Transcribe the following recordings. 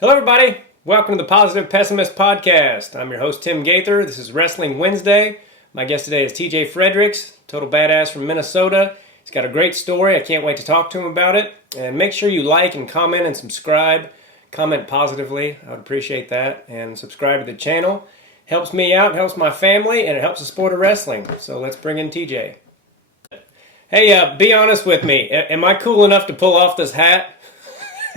Hello, everybody. Welcome to the Positive Pessimist Podcast. I'm your host, Tim Gaither. This is Wrestling Wednesday. My guest today is TJ Friedrichs, total badass from Minnesota. He's got a great story. I can't wait to talk to him about it. And make sure you like and comment and subscribe. Comment positively. I would appreciate that. And subscribe to the channel. Helps me out, helps my family, and it helps the sport of wrestling. So let's bring in TJ. Hey, be honest with me. Am I cool enough to pull off this hat?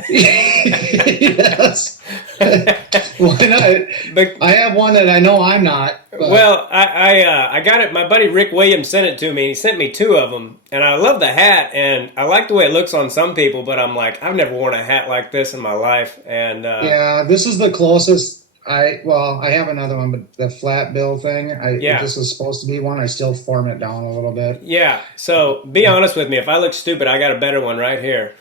Yes. Why not? But, I have one that I know I'm not. But. Well, I got it. My buddy Rick Williams sent it to me. He sent me two of them, and I love the hat, and I like the way it looks on some people. But I'm like, I've never worn a hat like this in my life, and yeah, this is the closest. I have another one, but the flat bill thing. This was supposed to be one. I still form it down a little bit. Yeah. So be honest with me. If I look stupid, I got a better one right here.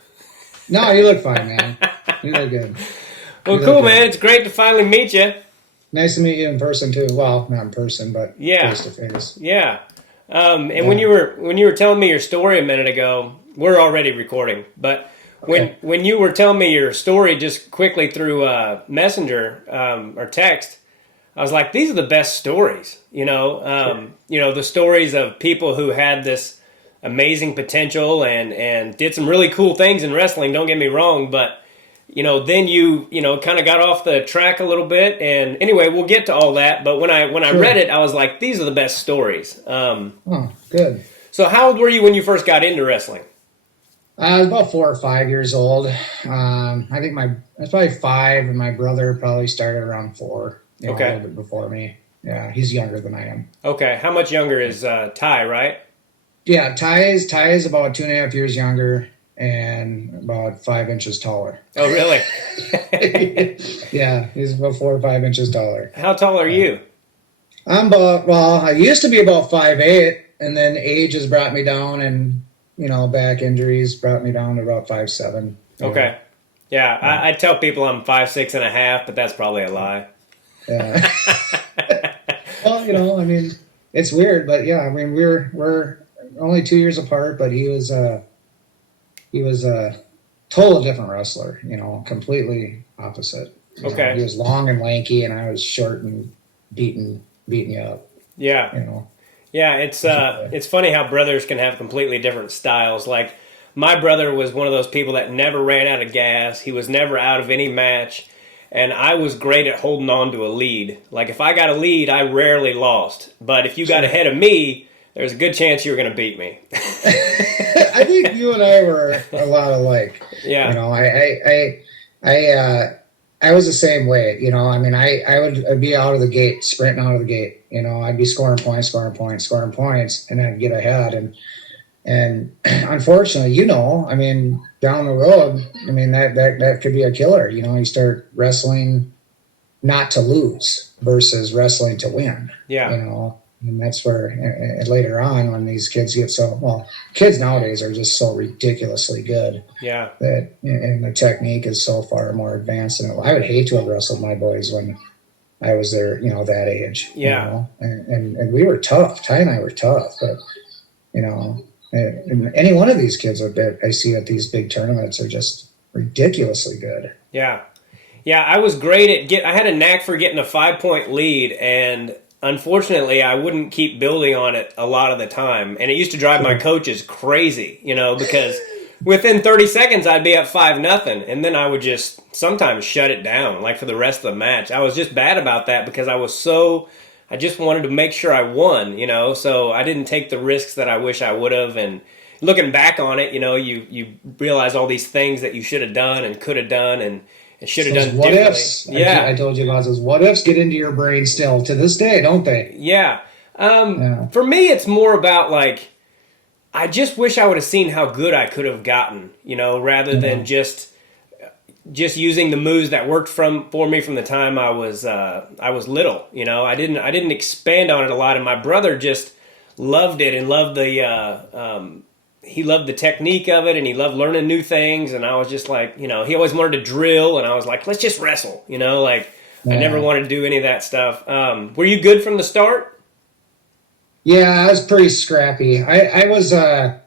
No, you look fine, man. You look good. Well, cool, man. It's great to finally meet you. Nice to meet you in person too. Well, not in person, but face to face. Yeah. When you were telling me your story a minute ago, we're already recording. But when you were telling me your story just quickly through Messenger or text, I was like, these are the best stories. The stories of people who had this amazing potential and did some really cool things in wrestling, don't get me wrong, but then you kind of got off the track a little bit, and anyway, we'll get to all that. But when I read it, I was like, these are the best stories. Good. So how old were you when you first got into wrestling? I was about 4 or 5 years old. I think I was probably 5, and my brother probably started around 4. A little bit before me. Yeah, he's younger than I am. Okay, how much younger is Ty, right? Yeah, Ty is about 2.5 years younger and about 5 inches taller. Oh, really? Yeah, he's about 4 or 5 inches taller. How tall are you? I used to be about 5'8", and then age has brought me down, and back injuries brought me down to about 5'7". Okay. Yeah, I tell people I'm 5'6.5", but that's probably a lie. Yeah. Well, it's weird, but yeah, we're only 2 years apart, but he was a total different wrestler, completely opposite. Okay. He was long and lanky, and I was short and beating you up. Yeah. Yeah, it's funny how brothers can have completely different styles. Like, my brother was one of those people that never ran out of gas. He was never out of any match. And I was great at holding on to a lead. Like, if I got a lead, I rarely lost. But if you got ahead of me, there's a good chance you were going to beat me. I think you and I were a lot alike. Yeah. I was the same way. I'd be out of the gate, sprinting out of the gate. I'd be scoring points, and I'd get ahead. And unfortunately, down the road, that could be a killer. You start wrestling not to lose versus wrestling to win. Yeah. And that's where later on, when these kids get kids nowadays are just so ridiculously good. Yeah. And the technique is so far more advanced. And I would hate to have wrestled my boys when I was there, that age. Yeah. And we were tough. Ty and I were tough, but and any one of these kids that I see at these big tournaments are just ridiculously good. Yeah. Yeah, I was great I had a knack for getting a 5-point lead, and unfortunately, I wouldn't keep building on it a lot of the time. And it used to drive my coaches crazy, because within 30 seconds, I'd be up 5-0. And then I would just sometimes shut it down, like for the rest of the match. I was just bad about that because I just wanted to make sure I won, so I didn't take the risks that I wish I would have. And looking back on it, you realize all these things that you should have done and could have done and should have done what differently. Ifs. Yeah. I told you about those what ifs get into your brain still to this day, don't they? Yeah. For me, it's more about like, I just wish I would have seen how good I could have gotten, rather than just using the moves that worked for me from the time I was little. I didn't expand on it a lot, and my brother just loved it and loved he loved the technique of it, and he loved learning new things. And I was just like, he always wanted to drill, and I was like, let's just wrestle, I never wanted to do any of that stuff. Were you good from the start? Yeah, I was pretty scrappy. I was, when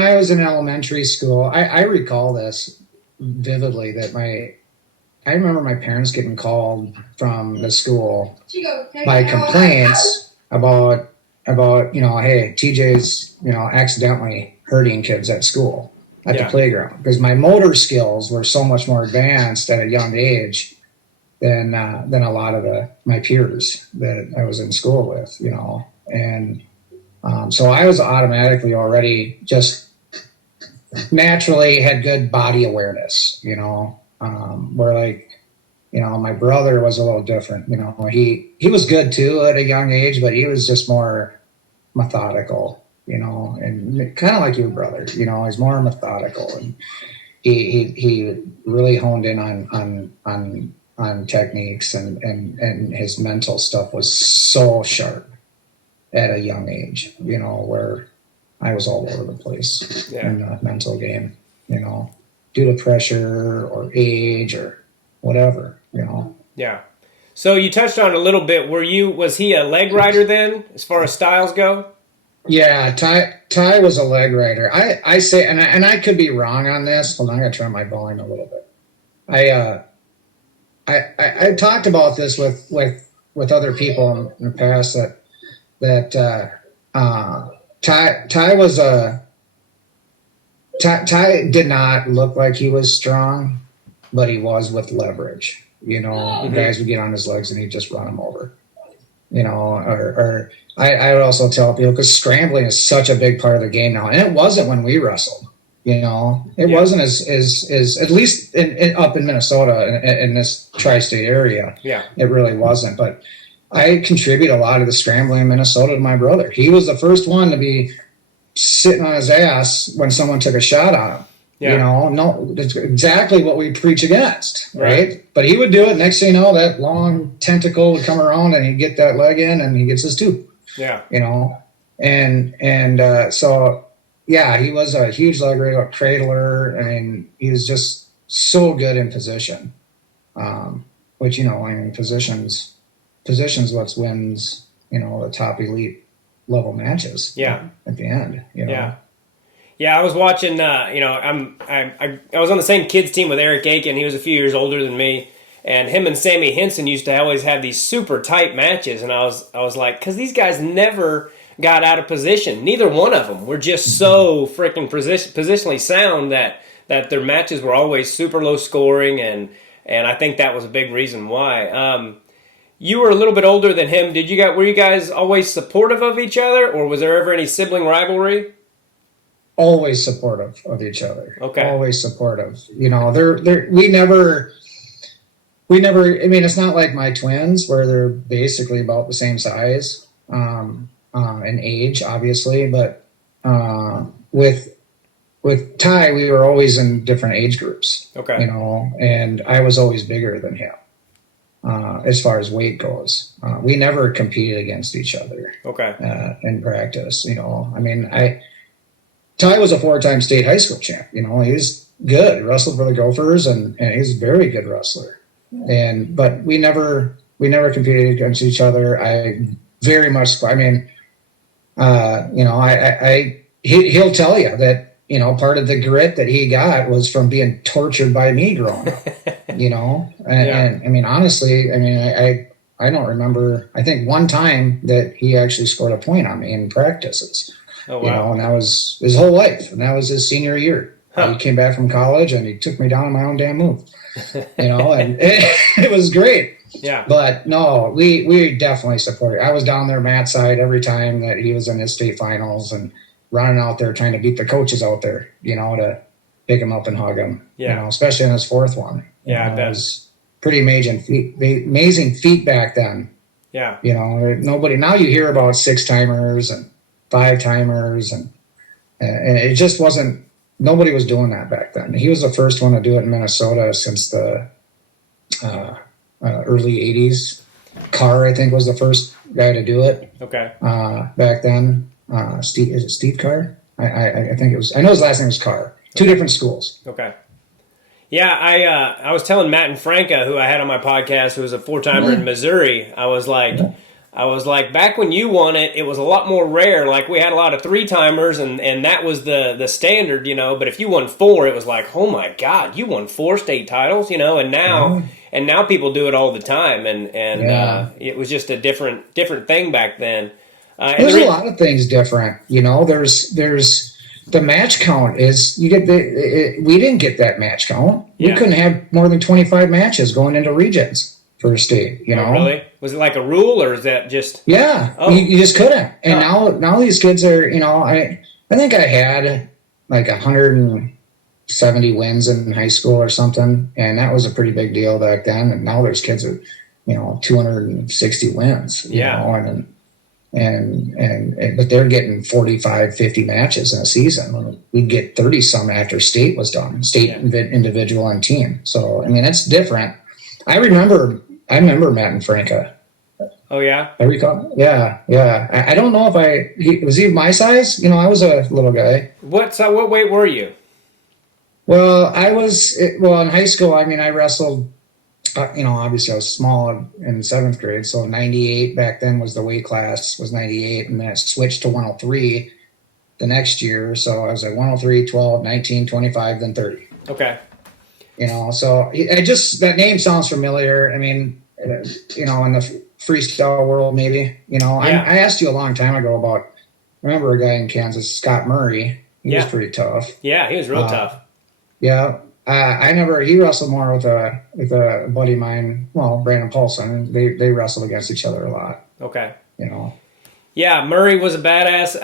I was in elementary school, I recall this. vividly that I remember my parents getting called from the school by complaints about, hey, TJ's, accidentally hurting kids at school, at the playground, because my motor skills were so much more advanced at a young age than a lot of my peers that I was in school with, and so I was automatically already just naturally had good body awareness, where like, my brother was a little different, he was good too at a young age, but he was just more methodical, and kind of like your brother, he's more methodical, and he really honed in on techniques, and his mental stuff was so sharp at a young age, where I was all over the place in the mental game, due to pressure or age or whatever, Yeah. So you touched on it a little bit. Was he a leg rider then, as far as styles go? Yeah, Ty was a leg rider. I say, and I could be wrong on this. Hold on, I gotta turn my volume a little bit. I talked about this with other people in the past that Ty did not look like he was strong, but he was with leverage. The guys would get on his legs and he'd just run them over. Or I would also tell people, because scrambling is such a big part of the game now, and it wasn't when we wrestled. It wasn't as at least up in Minnesota in this tri-state area. Yeah, it really wasn't. But I contribute a lot of the scrambling in Minnesota to my brother. He was the first one to be sitting on his ass when someone took a shot on him. Yeah. No, that's exactly what we preach against, right? But he would do it. Next thing you know, that long tentacle would come around and he'd get that leg in and he gets his tooth. Yeah. So yeah, he was a huge leg cradler. I mean, he was just so good in position. Which, positions what wins, the top elite level matches. Yeah. At the end, Yeah. Yeah, I was watching. I was on the same kids team with Eric Aiken. He was a few years older than me, and him and Sammy Henson used to always have these super tight matches. And I was like, because these guys never got out of position. Neither one of them were just so freaking positionally sound that their matches were always super low scoring, and I think that was a big reason why. You were a little bit older than him. Were you guys always supportive of each other, or was there ever any sibling rivalry? Always supportive of each other. Okay. Always supportive. We never. I mean, it's not like my twins where they're basically about the same size, and age, obviously. But with Ty, we were always in different age groups. Okay. And I was always bigger than him, as far as weight goes. We never competed against each other. Okay. In practice, I mean, Ty was a 4-time state high school champ. He was good. He wrestled for the Gophers, and he's a very good wrestler. But we never competed against each other. I very much. I mean, he'll tell you that part of the grit that he got was from being tortured by me growing up. And I mean, honestly, I don't remember. I think one time that he actually scored a point on me in practices. Oh, wow. And that was his whole life. And that was his senior year. Huh. He came back from college and he took me down on my own damn move. And it was great. Yeah. But no, we definitely supported. I was down there mat side every time that he was in his state finals and running out there trying to beat the coaches out there, to pick him up and hug him. Yeah. Especially in his fourth one. Yeah, I bet. It was pretty amazing feat back then. Yeah. Nobody, now you hear about 6-timers and 5-timers, and it just wasn't, nobody was doing that back then. He was the first one to do it in Minnesota since the early 80s. Carr, I think, was the first guy to do it. Okay. Back then. Is it Steve Carr? I think it was, I know his last name was Carr. Two different schools. Okay. Yeah, I was telling Matt and Franca, who I had on my podcast, who was a 4-timer in Missouri, I was like, I was like, back when you won it, it was a lot more rare. Like we had a lot of 3-timers, and that was the standard, you know. But if you won 4, it was like, oh my God, you won 4 state titles, you know. And now people do it all the time, and it was just a different thing back then. There's a lot of things different, you know. There's the match count is we didn't get that match count. We couldn't have more than 25 matches going into regions for a state, you know. Oh, really? Was it like a rule, or is that just? Yeah, you just couldn't. And now these kids are, you know, I think I had like 170 wins in high school or something, and that was a pretty big deal back then. And now there's kids with, you know, 260 wins, you know, and but they're getting 45, 50 matches in a season. We'd get 30 some after state was done, individual and team. So I mean, it's different. I remember Matt and Franca. Oh yeah, I recall. Yeah. I don't know if was he my size. You know, I was a little guy. What weight were you? Well, in high school. I mean, I wrestled. You know, obviously I was small in 7th grade, so 98 back then was the weight class, was 98, and then it switched to 103 the next year. So I was at 103, 12, 19, 25, then 30. Okay. You know, so that name sounds familiar. I mean, you know, in the freestyle world, maybe, you know, I asked you a long time ago about, remember a guy in Kansas, Scott Murray. He was pretty tough. Yeah, he was real tough. Yeah. He wrestled more with a buddy of mine, well, Brandon Paulson. They wrestled against each other a lot. Okay. You know. Yeah, Murray was a badass,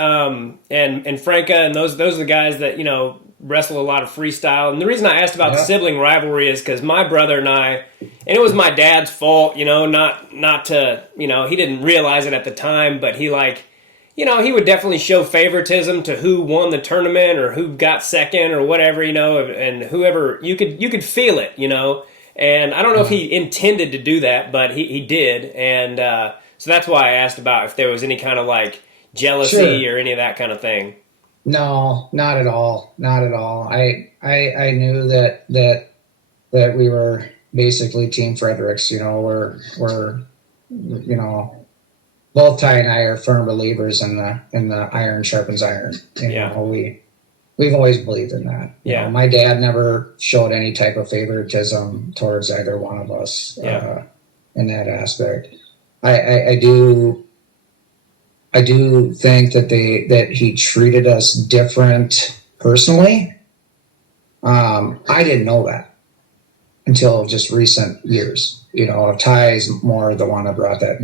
and Franca, and those are the guys that, you know, wrestle a lot of freestyle. And the reason I asked about the sibling rivalry is because my brother and I, and it was my dad's fault, you know, not to, you know, he didn't realize it at the time, but he like, you know, he would definitely show favoritism to who won the tournament or who got second or whatever, you know, and whoever, you could feel it, you know. And I don't know if he intended to do that, but he did. And so that's why I asked about if there was any kind of like jealousy or any of that kind of thing. No, not at all. Not at all. I knew that we were basically Team Friedrichs, you know, we're you know, both Ty and I are firm believers in the iron sharpens iron. You know, we've always believed in that. You know, my dad never showed any type of favoritism towards either one of us in that aspect. I do think that he treated us different personally. I didn't know that until just recent years. You know, Ty's more the one that brought that.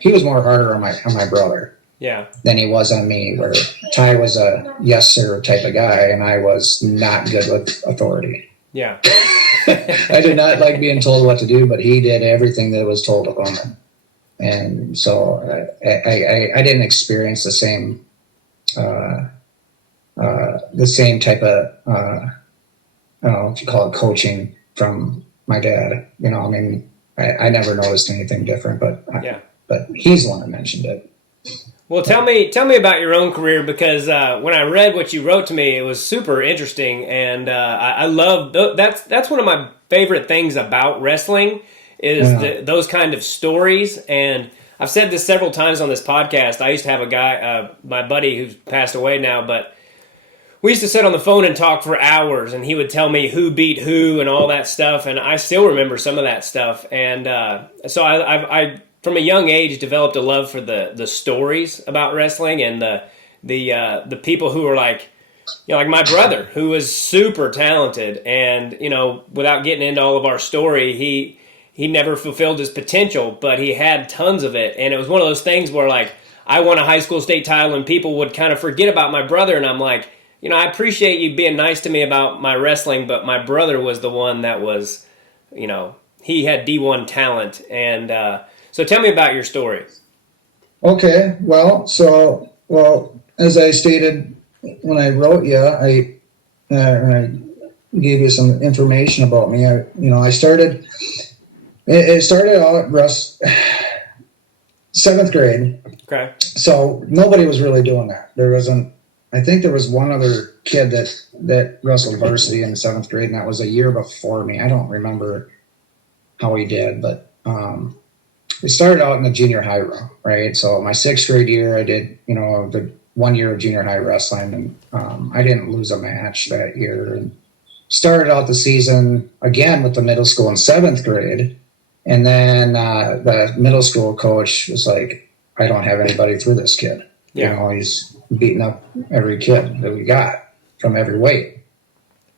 He was more harder on my brother than he was on me, where Ty was a yes sir type of guy, and I was not good with authority. Yeah. I did not like being told what to do, but he did everything that was told of him. And so I didn't experience the same type of, I don't know if you call it coaching from my dad. You know, I mean, I never noticed anything different, but he's the one that mentioned it. Well, tell me about your own career, because when I read what you wrote to me, it was super interesting, and I love that's one of my favorite things about wrestling is those kind of stories. And I've said this several times on this podcast. I used to have a guy, my buddy who's passed away now, but we used to sit on the phone and talk for hours, and he would tell me who beat who and all that stuff, and I still remember some of that stuff. And so I from a young age developed a love for the stories about wrestling and the people who were like, you know, like my brother, who was super talented, and, you know, without getting into all of our story, he never fulfilled his potential, but he had tons of it. And it was one of those things where, like, I won a high school state title and people would kind of forget about my brother, and I'm like, you know, I appreciate you being nice to me about my wrestling, but my brother was the one that was, you know, he had D1 talent. And so tell me about your story. Okay, well, as I stated when I wrote you, I gave you some information about me. I started. It started out at 7th grade. Okay. So nobody was really doing that. There wasn't. I think there was one other kid that wrestled varsity in 7th grade, and that was a year before me. I don't remember how he did, but it started out in the junior high row, right? So my 6th grade year, I did, the 1 year of junior high wrestling, and I didn't lose a match that year. And started out the season again with the middle school in 7th grade. And then the middle school coach was like, I don't have anybody through this kid. Yeah. He's beating up every kid that we got from every weight.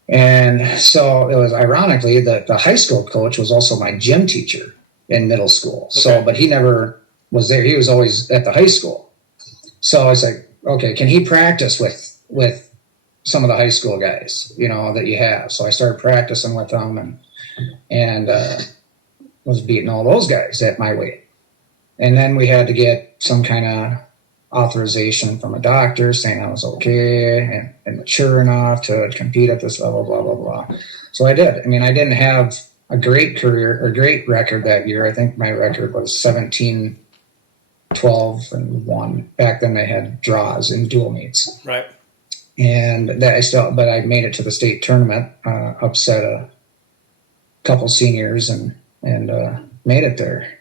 And so it was ironically that the high school coach was also my gym teacher in middle school. Okay. So, but he never was there. He was always at the high school. So I was like, okay, can he practice with some of the high school guys, that you have? So I started practicing with them and was beating all those guys at my weight. And then we had to get some kind of authorization from a doctor saying I was okay and mature enough to compete at this level, blah, blah, blah. So I did. I mean, I didn't have a great career or great record that year. I think my record was 17, 12, and 1. Back then they had draws in dual meets. Right. And but I made it to the state tournament, upset a couple seniors and made it there.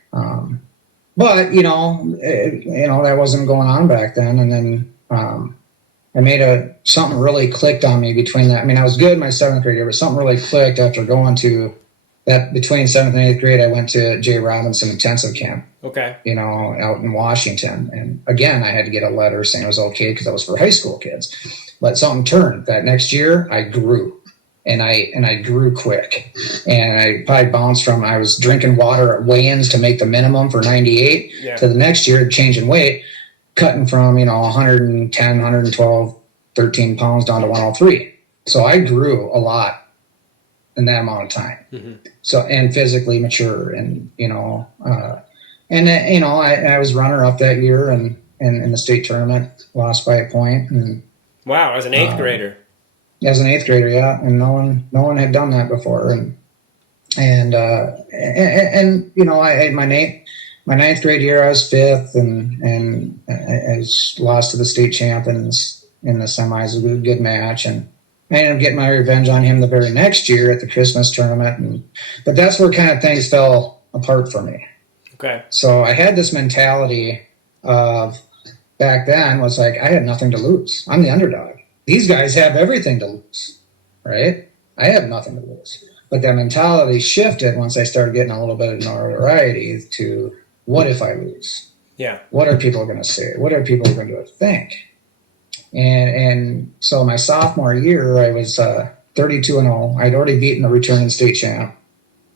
But, that wasn't going on back then. And then I made something really clicked on me between that. I mean, I was good in my 7th grade year, but something really clicked after going to that between 7th and 8th grade. I went to Jay Robinson intensive camp. Okay. Out in Washington. And again, I had to get a letter saying it was okay because that was for high school kids. But something turned. That next year, I grew. And I grew quick. And I probably bounced from, I was drinking water at weigh-ins to make the minimum for 98 to the next year, changing weight, cutting from, 110, 112, 13 pounds down to 103. So I grew a lot in that amount of time. Mm-hmm. So, and physically mature and, I was runner up that year and in the state tournament, lost by a point. And, wow, as an 8th grader. As an 8th grader, yeah, and no one had done that before, and I had my 9th grade year, I was 5th, and I lost to the state champions in the semis. It was a good match, and I ended up getting my revenge on him the very next year at the Christmas tournament, but that's where kind of things fell apart for me. Okay. So I had this mentality of back then was like I had nothing to lose. I'm the underdog. These guys have everything to lose, right? I have nothing to lose. But that mentality shifted once I started getting a little bit of notoriety to what if I lose? Yeah. What are people going to say? What are people going to think? And so my sophomore year, I was 32-0. I'd already beaten the returning state champ.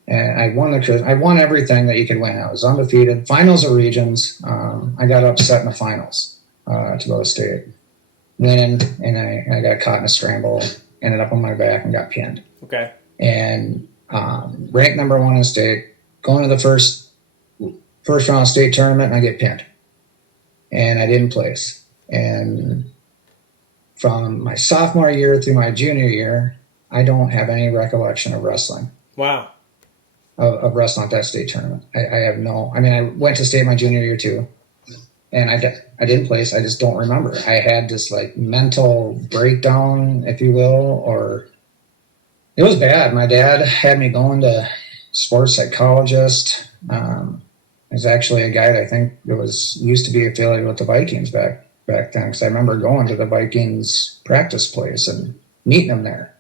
And I won everything that you could win. I was undefeated. Finals or regions. I got upset in the finals to go to state. Went in, and I got caught in a scramble, ended up on my back and got pinned. Okay. And ranked number 1 in state, going to the first round of state tournament, and I get pinned. And I didn't place. And from my sophomore year through my junior year, I don't have any recollection of wrestling. Wow. Of wrestling at that state tournament. I have I went to state my junior year too. And I didn't place. I just don't remember. I had this like mental breakdown, if you will, or it was bad. My dad had me going to sports psychologist. There's actually a guy that I think used to be affiliated with the Vikings back then, because I remember going to the Vikings practice place and meeting them there.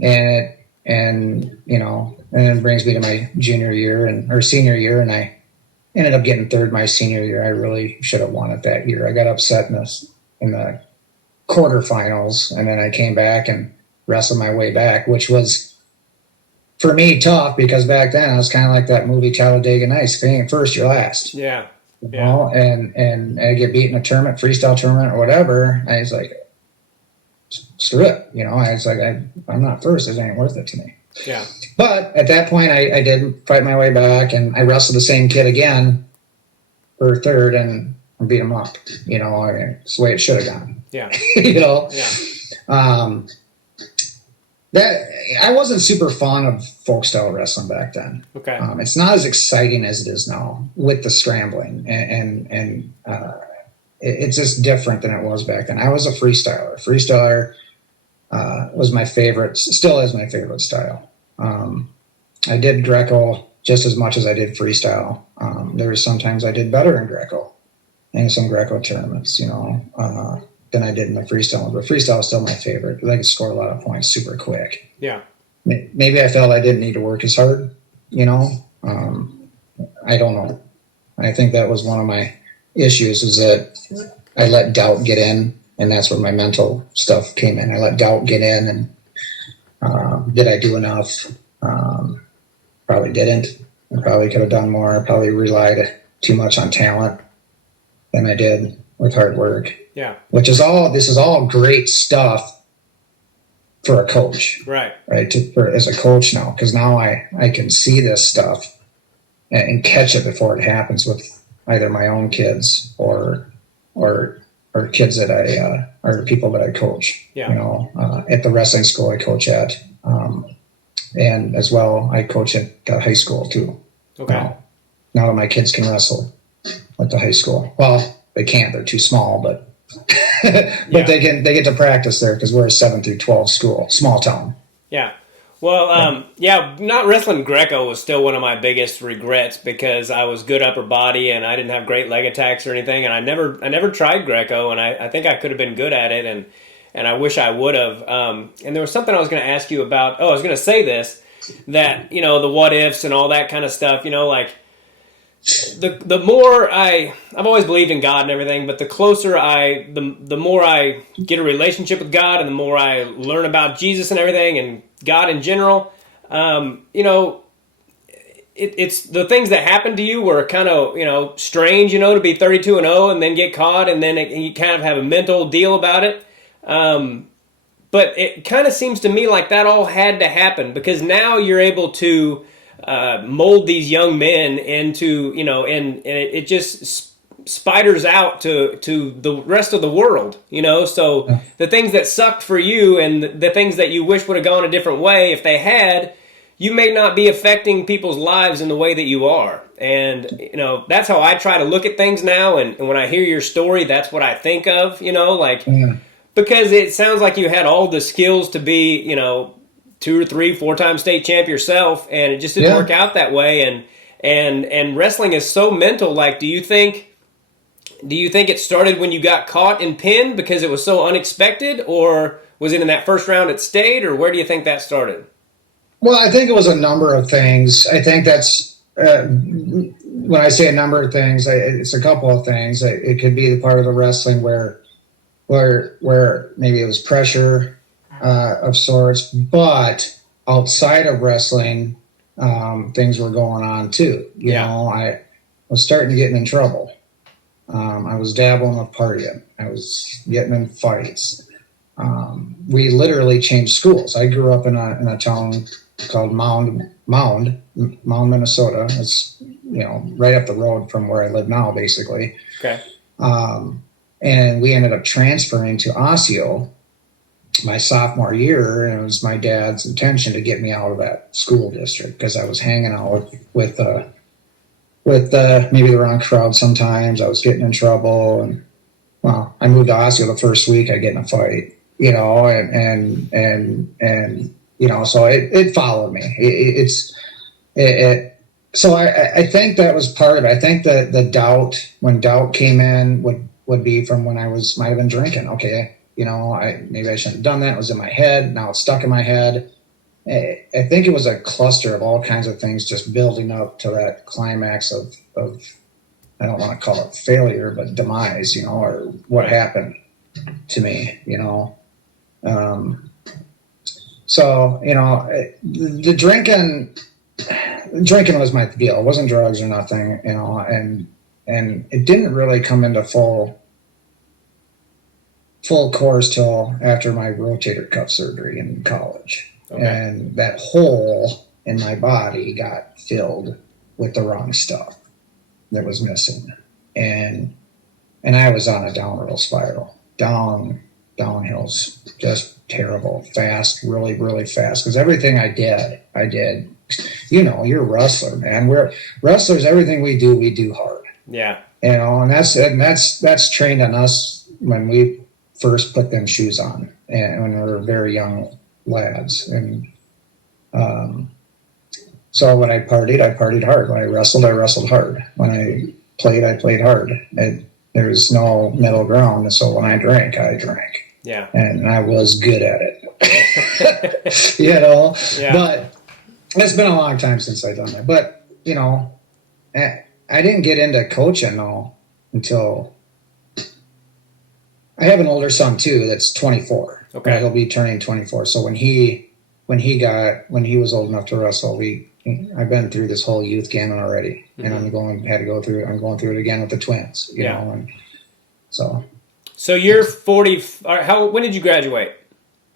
And it brings me to my junior year or senior year, and I ended up getting 3rd my senior year. I really should have won it that year. I got upset in the quarterfinals, and then I came back and wrestled my way back, which was, for me, tough because back then I was kind of like that movie Talladega Nights. If you ain't first, you're last. Yeah. You know? And I get beat in a tournament, freestyle tournament or whatever. I was like, screw it. I was like, I'm not first. It ain't worth it to me. Yeah. But at that point, I did fight my way back, and I wrestled the same kid again for 3rd and beat him up. It's the way it should have gone. Yeah. Yeah. That I wasn't super fond of folk style wrestling back then. Okay. It's not as exciting as it is now with the scrambling, and it's just different than it was back then. I was a freestyler. Freestyler was my favorite, still is my favorite style. I did Greco just as much as I did freestyle. There were sometimes I did better in Greco, in some Greco tournaments, than I did in the freestyle. But freestyle is still my favorite because I could score a lot of points super quick. Yeah. Maybe I felt I didn't need to work as hard, I don't know. I think that was one of my issues, is that I let doubt get in, and that's where my mental stuff came in. I let doubt get in, and did I do enough? Probably didn't. I probably could have done more. I probably relied too much on talent than I did with hard work. Yeah. This is all great stuff for a coach. Right. Right. As a coach now, because now I can see this stuff and catch it before it happens with either my own kids or kids that or people that I coach. Yeah. At the wrestling school I coach at, and as well I coach at high school too. Okay. Now that my kids can wrestle at the high school. Well, they can't; they're too small, but but they get to practice there because we're a 7 through 12 school, small town. Yeah. Well, not wrestling Greco was still one of my biggest regrets because I was good upper body and I didn't have great leg attacks or anything, and I never tried Greco, and I think I could have been good at it, and I wish I would have. And there was something I was going to ask you about. Oh, I was going to say this, that the what ifs and all that kind of stuff. Like the more I've always believed in God and everything, but the closer the more I get a relationship with God and the more I learn about Jesus and everything and God in general, it's the things that happen to you were kind of, strange, to be 32-0 and then get caught and then you kind of have a mental deal about it. But it kind of seems to me like that all had to happen because now you're able to mold these young men into, and it just spiders out to the rest of the world, so the things that sucked for you and the things that you wish would have gone a different way, if they had, you may not be affecting people's lives in the way that you are. And, that's how I try to look at things now. And when I hear your story, that's what I think of, because it sounds like you had all the skills to be, 2 or 3, 4-time state champ yourself, and it just didn't work out that way. And wrestling is so mental. Like, do you think it started when you got caught and pinned because it was so unexpected, or was it in that first round at state, or where do you think that started? Well, I think it was a number of things. I think that's when I say a number of things, it's a couple of things. It could be the part of the wrestling where maybe it was pressure of sorts, but outside of wrestling, things were going on too. I was starting to get in trouble. I was dabbling with partying. I was getting in fights. We literally changed schools. I grew up in a town called Mound, Minnesota. It's right up the road from where I live now, basically. Okay. And we ended up transferring to Osseo my sophomore year, and it was my dad's intention to get me out of that school district because I was hanging out with maybe the wrong crowd sometimes. I was getting in trouble, and I moved to Osseo the first week. I get in a fight, and so it followed me. So I think that was part of it. I think that the doubt, when doubt came in, would be from when I might have been drinking. Okay. Maybe I shouldn't have done that. It was in my head. Now it's stuck in my head. I think it was a cluster of all kinds of things just building up to that climax of I don't want to call it failure, but demise, or what happened to me, So, the drinking was my deal. It wasn't drugs or nothing, and it didn't really come into full course till after my rotator cuff surgery in college. Okay. And that hole in my body got filled with the wrong stuff that was missing. And I was on a downhill spiral. Downhill's just terrible, fast, really, really fast. Because everything I did. You're a wrestler, man. We're wrestlers. Everything we do hard. Yeah. And that's trained on us when we first put them shoes on, and when we were very young lads. And So when I partied hard. When I wrestled hard. When I played hard. There was no middle ground. So when I drank. Yeah. And I was good at it. You know? Yeah. But it's been a long time since I've done that. But, you know, I didn't get into coaching though until I have an older son too that's 24. Okay. He'll be turning 24. So when he was old enough to wrestle, I've been through this whole youth gamut already, and I'm going through it again with the twins. You know, and so you're 40. When did you graduate?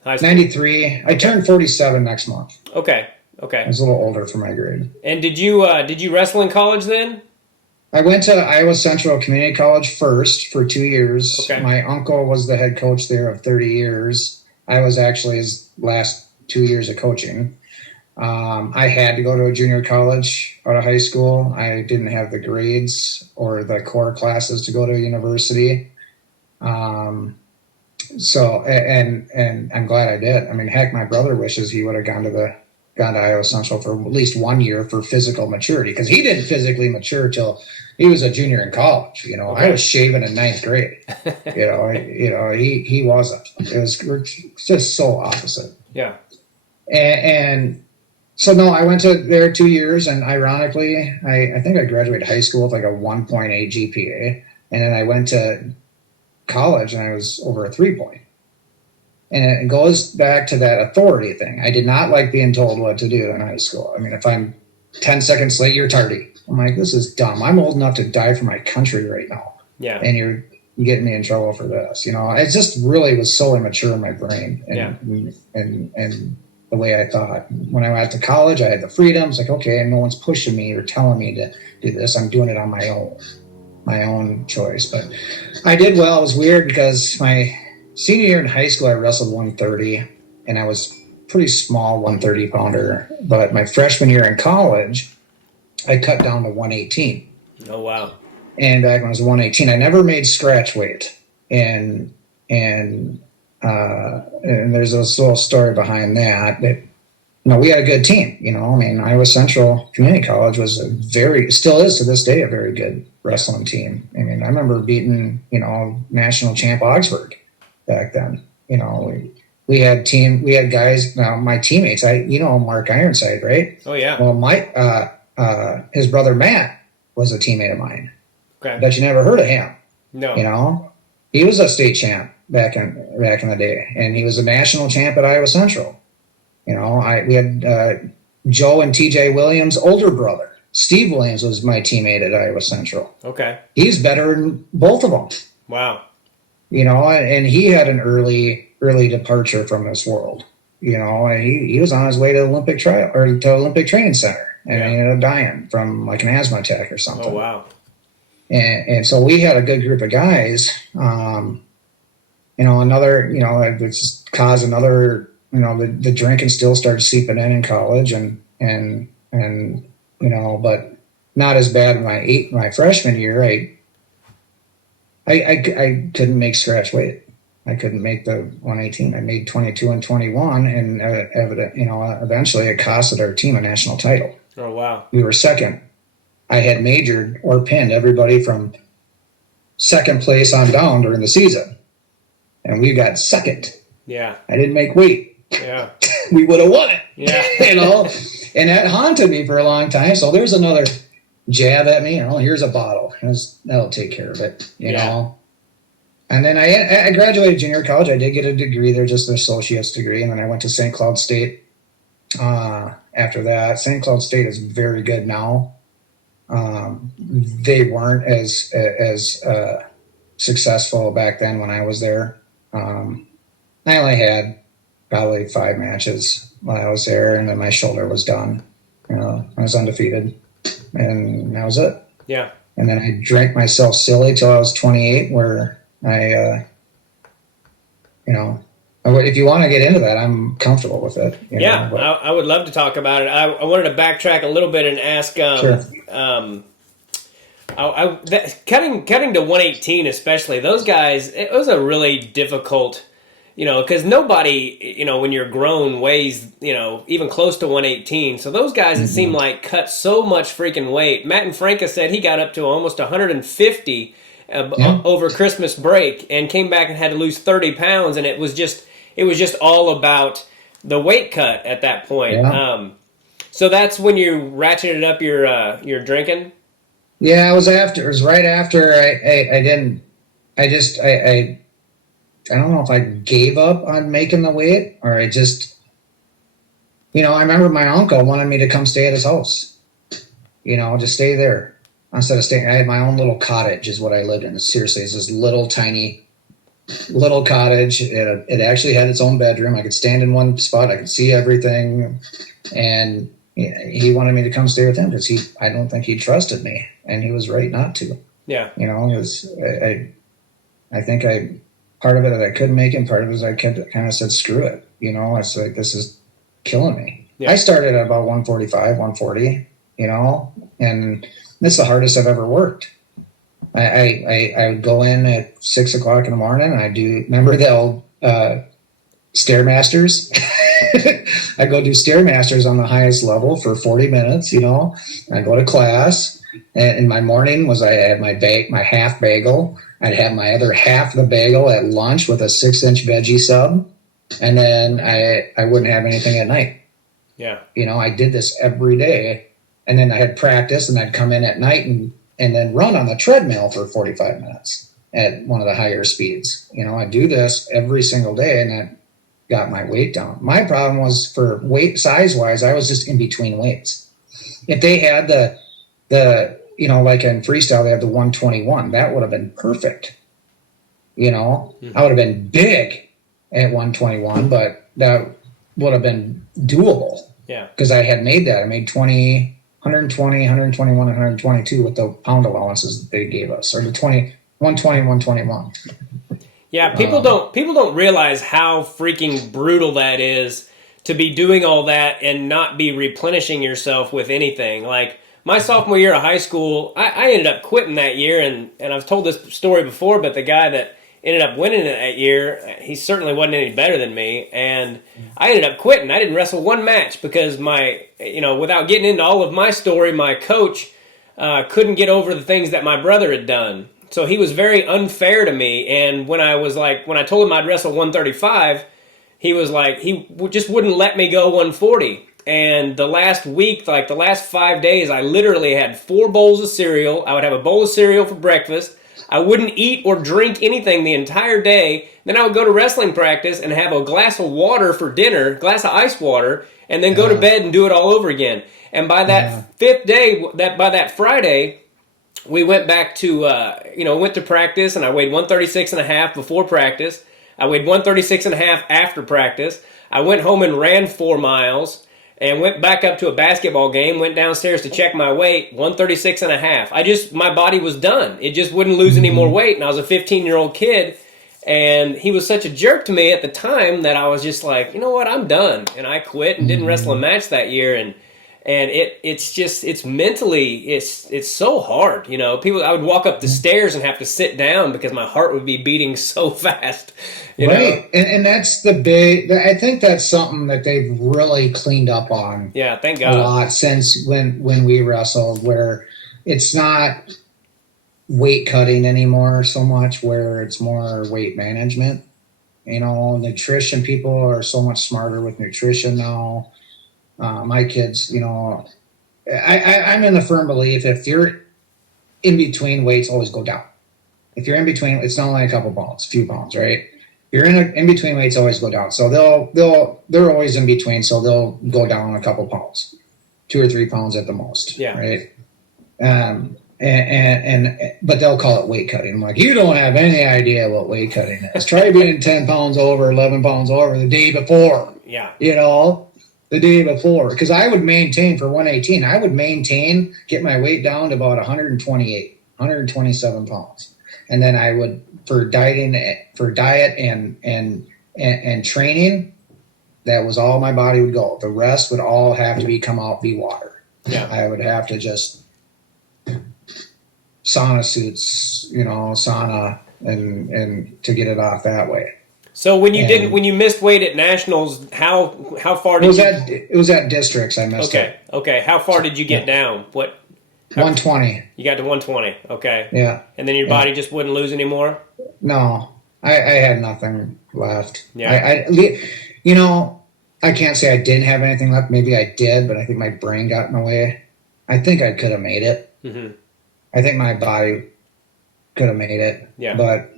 High school? 93. I turned 47 next month. Okay. I was a little older for my grade. And did you wrestle in college then? I went to Iowa Central Community College first for 2 years. Okay. My uncle was the head coach there of 30 years. I was actually his last 2 years of coaching. I had to go to a junior college out of high school. I didn't have the grades or the core classes to go to a university. So I'm glad I did. I mean, heck, my brother wishes he would have gone to Iowa Central for at least 1 year for physical maturity, because he didn't physically mature till he was a junior in college. You know, okay. I was shaving in 9th grade. He wasn't. It was just so opposite. Yeah. And so no, I went to there 2 years, and ironically, I think I graduated high school with like a 1.8 GPA, and then I went to college and I was over a 3 And it goes back to that authority thing. I did not like being told what to do in high school. I mean, if I'm 10 seconds late, you're tardy. I'm like, this is dumb. I'm old enough to die for my country right now. Yeah. And you're getting me in trouble for this. You know, it just really was so immature in my brain and the way I thought. When I went to college, I had the freedoms. Like, okay, and no one's pushing me or telling me to do this. I'm doing it on my own choice. But I did well. It was weird because my senior year in high school, I wrestled 130, and I was pretty small 130 pounder. But my freshman year in college, I cut down to 118. Oh, wow. And back when I was 118, I never made scratch weight. And there's this little story behind that we had a good team. You know, I mean, Iowa Central Community College was still is to this day, a very good wrestling team. I mean, I remember beating, national champ Augsburg back then. You know, we had guys, my teammates, Mark Ironside, right? Oh yeah. Well, his brother Matt was a teammate of mine. Okay. Bet you never heard of him. No. You know, he was a state champ back in the day, and he was a national champ at Iowa Central. You know, we had Joe and TJ Williams' older brother. Steve Williams was my teammate at Iowa Central. Okay. He's better than both of them. Wow. You know, and he had an early departure from this world. You know, and he was on his way to Olympic Training Center, and he ended up dying from like an asthma attack or something. Oh wow. And so we had a good group of guys. It just caused another. The drinking still started seeping in college, and but not as bad in my freshman year. I couldn't make scratch weight. I couldn't make the 118. I made 22 and 21, and eventually it costed our team a national title. Oh wow. We were second. I had majored or pinned everybody from second place on down during the season, and we got second. Yeah. I didn't make weight. Yeah. We would have won it. Yeah. And that haunted me for a long time. So there's another jab at me. Here's a bottle. That'll take care of it. You know. And then I graduated junior college. I did get a degree there, just an associate's degree, and then I went to St. Cloud State. After that, St. Cloud State is very good now. They weren't as successful back then when I was there. I only had probably 5 matches when I was there, and then my shoulder was done. I was undefeated, and that was it. Yeah. And then I drank myself silly till I was 28, where if you want to get into that, I'm comfortable with it. I would love to talk about it. I wanted to backtrack a little bit and ask. Sure. Cutting to 118, especially those guys, it was a really difficult. because nobody, when you're grown weighs, even close to 118. So those guys, it seemed like, cut so much freaking weight. Matt and Franca said he got up to almost 150 over Christmas break and came back and had to lose 30 pounds. And it was just all about the weight cut at that point. Yeah. So that's when you ratcheted up your drinking? Yeah, it was right after I don't know if I gave up on making the weight or I just, I remember my uncle wanted me to come stay at his house, to stay there instead of staying. I had my own little cottage is what I lived in. Seriously, it's this little tiny little cottage. It actually had its own bedroom. I could stand in one spot. I could see everything. And he wanted me to come stay with him because I don't think he trusted me, and he was right not to. Yeah. It was, I think part of it that I couldn't make it, part of it is I kind of said, screw it. It's like, this is killing me. Yeah. I started at about 145, 140, and it's the hardest I've ever worked. I would go in at 6 o'clock in the morning and remember the old Stairmasters? I go do Stairmasters on the highest level for 40 minutes, and I go to class, and my morning was I had my half bagel. I'd have my other half of the bagel at lunch with a 6-inch veggie sub, and then I wouldn't have anything at night. Yeah. I did this every day, and then I had practice, and I'd come in at night and then run on the treadmill for 45 minutes at one of the higher speeds. I do this every single day, and that got my weight down. My problem was for weight size-wise, I was just in between weights. If they had the like in freestyle, they have the 121. That would have been perfect. Mm-hmm. I would have been big at 121, but that would have been doable. Yeah. Because I had made that. I made 120, 121, 122 with the pound allowances that they gave us, or the 120, 121. Yeah, people don't realize how freaking brutal that is to be doing all that and not be replenishing yourself with anything. Like my sophomore year of high school, I ended up quitting that year, and I've told this story before, but the guy that ended up winning it that year, he certainly wasn't any better than me, and I ended up quitting. I didn't wrestle one match because without getting into all of my story, my coach couldn't get over the things that my brother had done. So he was very unfair to me, and when I told him I'd wrestle 135, he was like, he just wouldn't let me go 140. And the last week, like the last 5 days, I literally had 4 bowls of cereal. I would have a bowl of cereal for breakfast. I wouldn't eat or drink anything the entire day. Then I would go to wrestling practice and have a glass of water for dinner, glass of ice water, and then go to bed and do it all over again. And by that 5th day, by that Friday, we went back to, went to practice, and I weighed 136.5 before practice. I weighed 136.5 after practice. I went home and ran 4 miles and went back up to a basketball game, went downstairs to check my weight, 136.5. My body was done. It just wouldn't lose any more weight, and I was a 15-year-old kid, and he was such a jerk to me at the time that I was just like, you know what, I'm done. And I quit and didn't wrestle a match that year, and it's mentally, it's so hard, I would walk up the stairs and have to sit down because my heart would be beating so fast, right. And that's I think that's something that they've really cleaned up on. Yeah, thank God. A lot since when we wrestled, where it's not weight cutting anymore so much, where it's more weight management. Nutrition, people are so much smarter with nutrition now. My kids, I'm in the firm belief if you're in between weights, always go down. If you're in between, it's not only a couple pounds, a few pounds, right? You're in between weights, always go down. So they're always in between, so they'll go down a couple pounds, 2 or 3 pounds at the most. Yeah. Right. But they'll call it weight cutting. I'm like, you don't have any idea what weight cutting is. Try being 10 pounds over, 11 pounds over the day before. Yeah. The day before, because I would maintain for 118, get my weight down to about 128, 127 pounds. And then I would, for diet and training, that was all my body would go. The rest would all have to be water. Yeah. I would have to just sauna suits, and to get it off that way. So when you missed weight at nationals, how far did it was at districts I missed it. Okay. How far did you get down? 120. You got to 120. Okay. Yeah. And then your body just wouldn't lose anymore? No. I had nothing left. Yeah. I can't say I didn't have anything left. Maybe I did, but I think my brain got in the way. I think I could have made it. Mm-hmm. I think my body could have made it. Yeah. But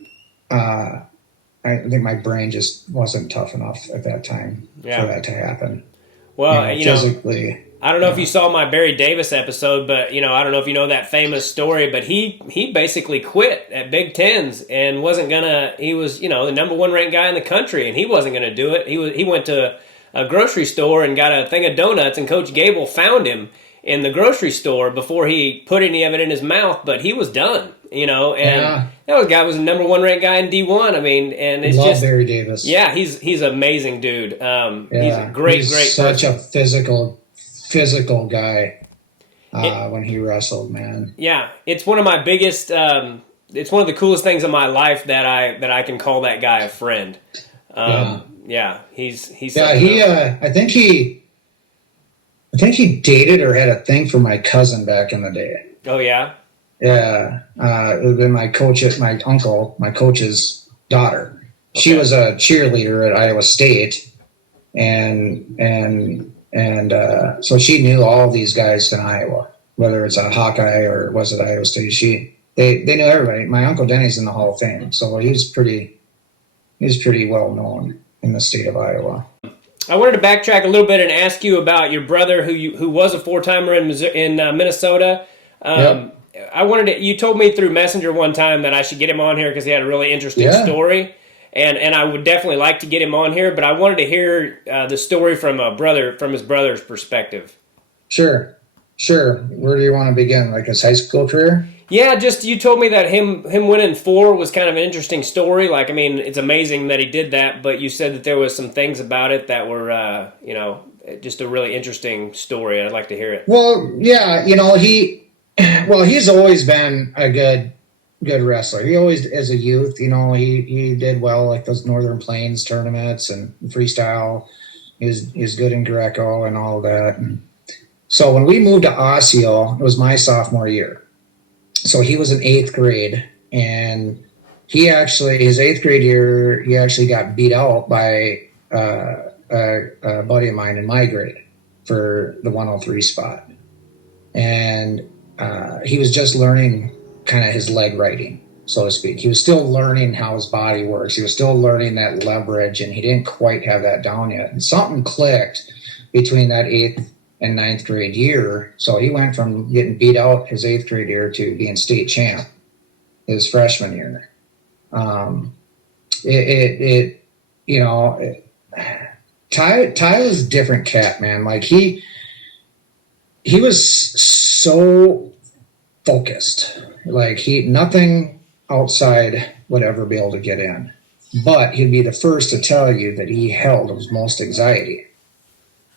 I think my brain just wasn't tough enough at that time for that to happen. Well, physically. I don't know if you saw my Barry Davis episode, but I don't know if you know that famous story, but he basically quit at Big Tens and wasn't gonna. He was the number 1 ranked guy in the country, and he wasn't gonna do it. He went to a grocery store and got a thing of donuts, and Coach Gable found him in the grocery store before he put any of it in his mouth, but he was done. That guy was the number 1 ranked guy in D1. I mean, and it's Love Barry Davis. Yeah, he's an amazing dude. He's a great such person. a physical guy when he wrestled, man. Yeah, it's one of my biggest. It's one of the coolest things in my life that I can call that guy a friend. He's I think he dated or had a thing for my cousin back in the day. Oh yeah. Yeah, it would been my coach's daughter. Okay. She was a cheerleader at Iowa State, and so she knew all these guys in Iowa, whether it's a Hawkeye or was it Iowa State. They knew everybody. My uncle Denny's in the Hall of Fame, so he was pretty well known in the state of Iowa. I wanted to backtrack a little bit and ask you about your brother who was a 4-timer in Minnesota. Yep. You told me through Messenger one time that I should get him on here because he had a really interesting story, and I would definitely like to get him on here. But I wanted to hear the story from his brother's perspective. Sure. Where do you want to begin? Like his high school career? Yeah, just you told me that him winning 4 was kind of an interesting story. Like, I mean, it's amazing that he did that, but you said that there was some things about it that were, just a really interesting story. I'd like to hear it. Well, yeah, he's always been a good wrestler. He always, as a youth, he did well like those Northern Plains tournaments and freestyle. He was good in Greco and all of that. And so when we moved to Osseo, it was my sophomore year. So he was in 8th grade, and his 8th grade year, he actually got beat out by a buddy of mine in my grade for the 103 spot. And he was just learning kind of his leg righting, so to speak. He was still learning how his body works. He was still learning that leverage, and he didn't quite have that down yet. And something clicked between that 8th and 9th grade year. So he went from getting beat out his 8th grade year to being state champ his freshman year. Ty was a different cat, man. Like he was so focused. Like nothing outside would ever be able to get in. But he'd be the first to tell you that he held his most anxiety.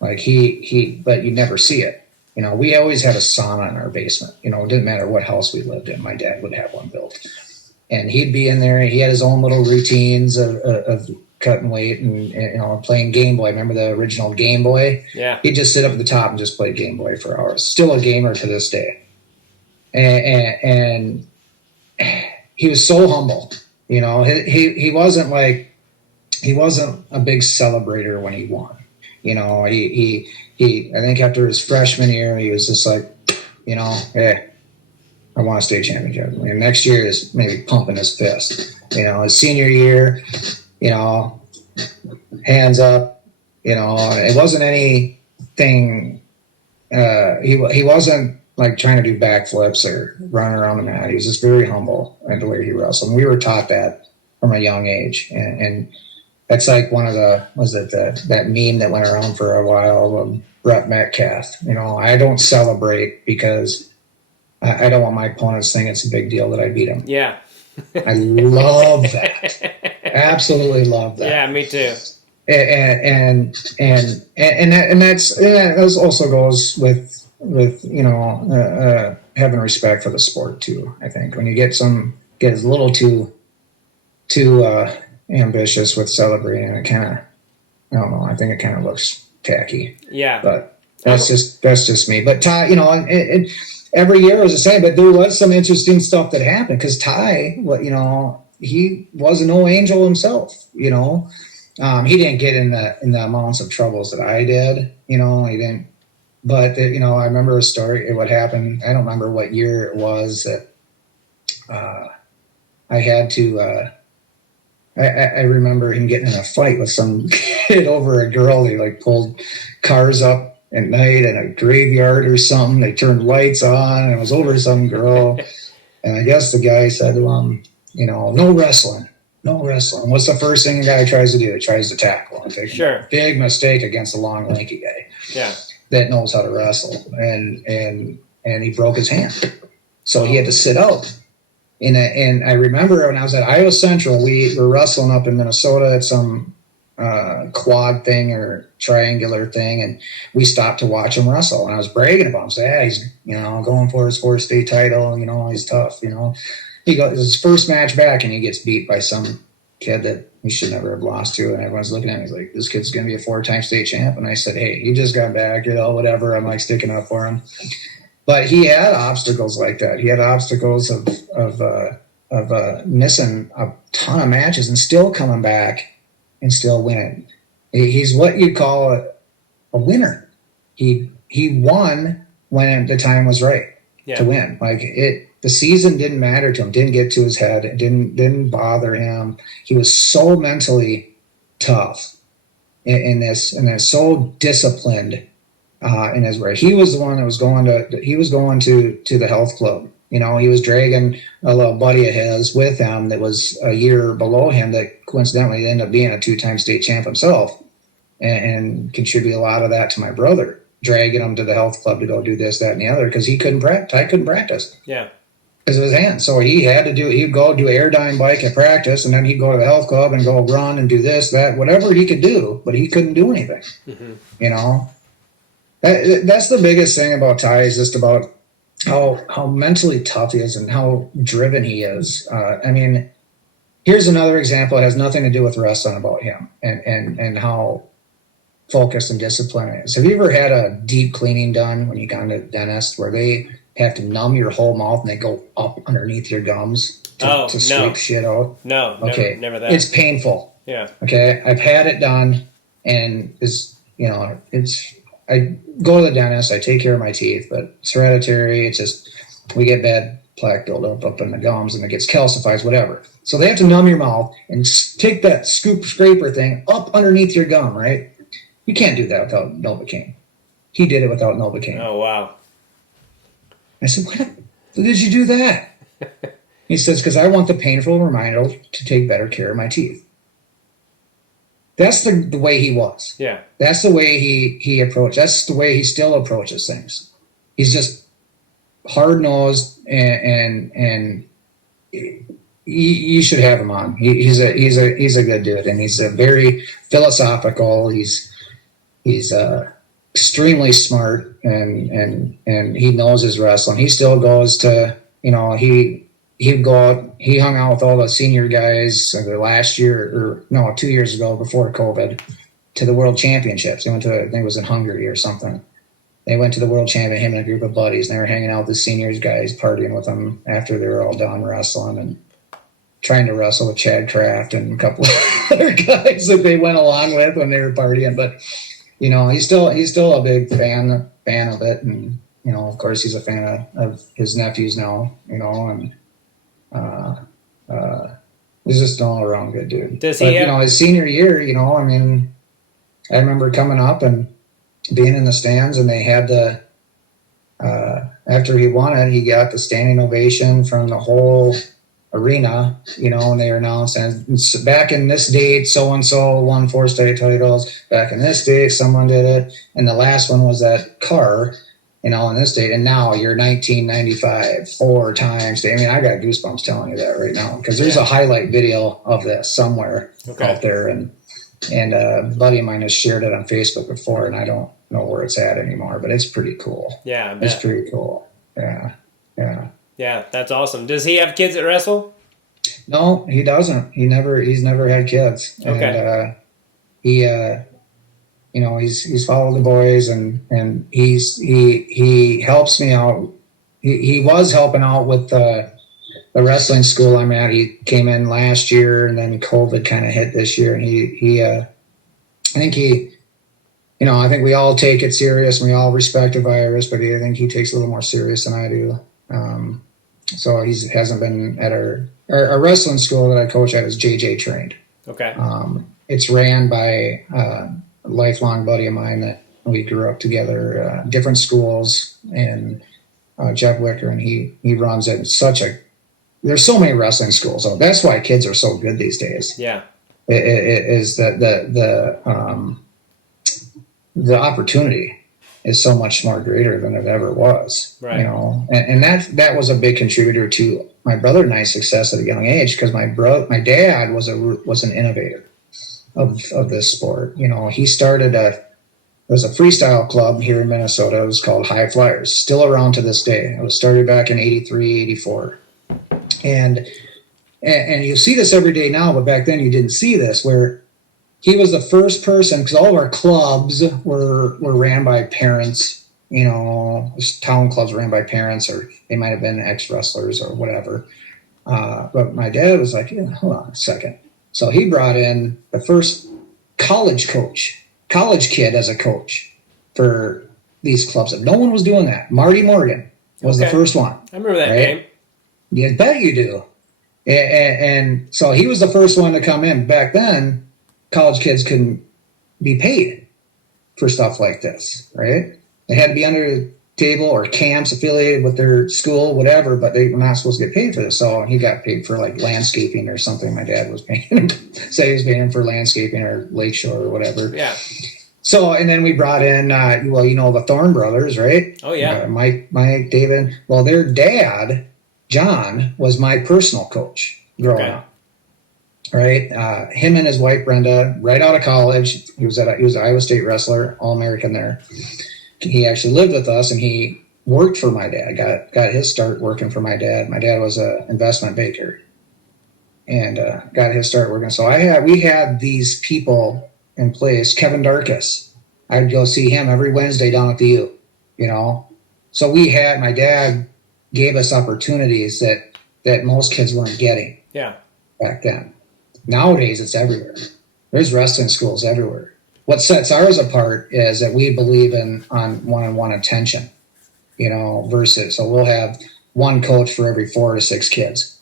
Like but you never see it. We always had a sauna in our basement. It didn't matter what house we lived in. My dad would have one built. And he'd be in there. He had his own little routines of cutting weight and playing Game Boy. Remember the original Game Boy? Yeah. He'd just sit up at the top and just play Game Boy for hours. Still a gamer to this day. And he was so humble. He wasn't a big celebrator when he won. He I think after his freshman year, he was just like, hey, I want a state championship. And next year is maybe pumping his fist. His senior year, hands up. It wasn't anything. He wasn't like trying to do backflips or run around the mat. He was just very humble in the way he wrestled. And we were taught that from a young age. And that's like one of that meme that went around for a while, Brett Metcalf. I don't celebrate because I don't want my opponents to think it's a big deal that I beat him. Yeah. I love that. Absolutely love that. Yeah, me too. And that also goes with having respect for the sport too. I think when you get a little too ambitious with celebrating. It kind of, I don't know. I think it kind of looks tacky. Yeah. But that's just me. But Ty, you know, every year was the same. But there was some interesting stuff that happened because Ty, you know, he was no angel himself. You know, he didn't get in the amounts of troubles that I did. You know, he didn't. But you know, I remember a story. What happened? I don't remember what year it was that I had to. I remember him getting in a fight with some kid over a girl. They like pulled cars up at night in a graveyard or something. They turned lights on, and it was over some girl. And I guess the guy said to him, you know, no wrestling. What's the first thing a guy tries to do? He tries to tackle and take a big mistake against a long, lanky guy. Yeah. That knows how to wrestle, and he broke his hand, so he had to sit out. And I remember when I was at Iowa Central, we were wrestling up in Minnesota at some quad thing or triangular thing, and we stopped to watch him wrestle. And I was bragging about him, saying, "Yeah, he's, you know, going for his 4th state title, and you know, he's tough." You know, he goes his first match back, and he gets beat by some kid that he should never have lost to. And everyone's looking at me, he's like, "This kid's gonna be a 4-time state champ." And I said, "Hey, he just got back, you know, whatever." I'm like sticking up for him. But he had obstacles like that. He had obstacles of missing a ton of matches and still coming back and still winning. He's what you call a winner. He won when the time was right to win. Like the season didn't matter to him. Didn't get to his head. It didn't bother him. He was so mentally tough in this, and they're so disciplined. In his way, he was the one that was going to the health club. You know, he was dragging a little buddy of his with him that was a year below him that coincidentally ended up being a 2-time state champ himself, and contribute a lot of that to my brother, dragging him to the health club to go do this, that, and the other because he couldn't practice. I couldn't practice. Yeah. Because of his hand. So he'd go do airdyne bike at practice, and then he'd go to the health club and go run and do this, that, whatever he could do, but he couldn't do anything. Mm-hmm. You know? That's the biggest thing about Ty is just about how mentally tough he is and how driven he is. I mean, here's another example. It has nothing to do with wrestling about him and how focused and disciplined he is. Have you ever had a deep cleaning done when you go to the dentist where they have to numb your whole mouth and they go up underneath your gums to sweep shit out? No, okay. Never that. It's painful. Yeah. Okay. I've had it done, and I go to the dentist, I take care of my teeth, but it's hereditary. It's just, we get bad plaque buildup up in the gums and it gets calcifies, whatever. So they have to numb your mouth and take that scraper thing up underneath your gum, right? You can't do that without Novocaine. He did it without Novocaine. Oh, wow. I said, what did you do that? He says, because I want the painful reminder to take better care of my teeth. That's the way he was. Yeah. That's the way he approached. That's the way he still approaches things. He's just hard nosed, and you should have him on. He's a good dude, and he's a very philosophical. He's extremely smart, and he knows his wrestling. He still goes to, you know, he'd go out. He hung out with all the senior guys the last year, 2 years ago before COVID, to the World Championships. They went to, I think it was in Hungary or something. They went to the World Champion, him and a group of buddies, and they were hanging out with the seniors guys, partying with them after they were all done wrestling and trying to wrestle with Chad Kraft and a couple of other guys that they went along with when they were partying. But, you know, he's still a big fan of it. And, you know, of course, he's a fan of his nephews now, you know, and he's just an all-around good dude. You know, his senior year, you know, I mean, I remember coming up and being in the stands, and they had after he won it, he got the standing ovation from the whole arena, you know, and they announced, and back in this date, so-and-so won 4 state titles. Back in this date, someone did it. And the last one was that car, you know, in this date. And now you're 1995, 4 times. I mean, I got goosebumps telling you that right now, because there's a highlight video of this somewhere out there. And a buddy of mine has shared it on Facebook before, and I don't know where it's at anymore, but it's pretty cool. Yeah, I bet. It's pretty cool. Yeah, that's awesome. Does he have kids that wrestle? No, he doesn't. He's never had kids. Okay. And he's followed the boys, and he helps me out. He was helping out with the wrestling school I'm at. He came in last year, and then COVID kind of hit this year, and I think we all take it serious and we all respect the virus, but I think he takes a little more serious than I do. So he hasn't been at our wrestling school that I coach at is JJ trained. Okay. It's ran by a lifelong buddy of mine that we grew up together, different schools, and Jeff Wicker, and he runs it. It's there's so many wrestling schools. So that's why kids are so good these days. Yeah. It is that the opportunity is so much more greater than it ever was. Right. And that was a big contributor to my brother and I's success at a young age, because my dad was an innovator of this sport. He started there was a freestyle club here in Minnesota. It was called High Flyers, still around to this day. It was started back in 83, 84. And you see this every day now, but back then you didn't see this, where he was the first person, because all of our clubs were ran by parents, town clubs ran by parents, or they might have been ex-wrestlers or whatever. But my dad was like, hold on a second. So he brought in the first college kid as a coach for these clubs. And no one was doing that. Marty Morgan was the first one. I remember that name. Yeah, I bet you do. And so he was the first one to come in. Back then, college kids couldn't be paid for stuff like this, right? They had to be under the table or camps affiliated with their school, whatever, but they were not supposed to get paid for this. So he got paid for like landscaping or something. My dad was paying him, say he was paying him for landscaping or lakeshore or whatever. Yeah. So, and then we brought in, the Thorne brothers, right? Oh, yeah. Mike, David. Well, their dad, John, was my personal coach growing up. Right, him and his wife Brenda, right out of college, he was an Iowa State wrestler, All-American there. He actually lived with us, and he worked for my dad. Got his start working for my dad. My dad was an investment banker, and got his start working. So we had these people in place. Kevin Darkus, I'd go see him every Wednesday down at the U. So my dad gave us opportunities that most kids weren't getting. Yeah. Back then. Nowadays, it's everywhere. There's wrestling schools everywhere. What sets ours apart is that we believe on one-on-one attention, versus, so we'll have one coach for every 4 to 6 kids.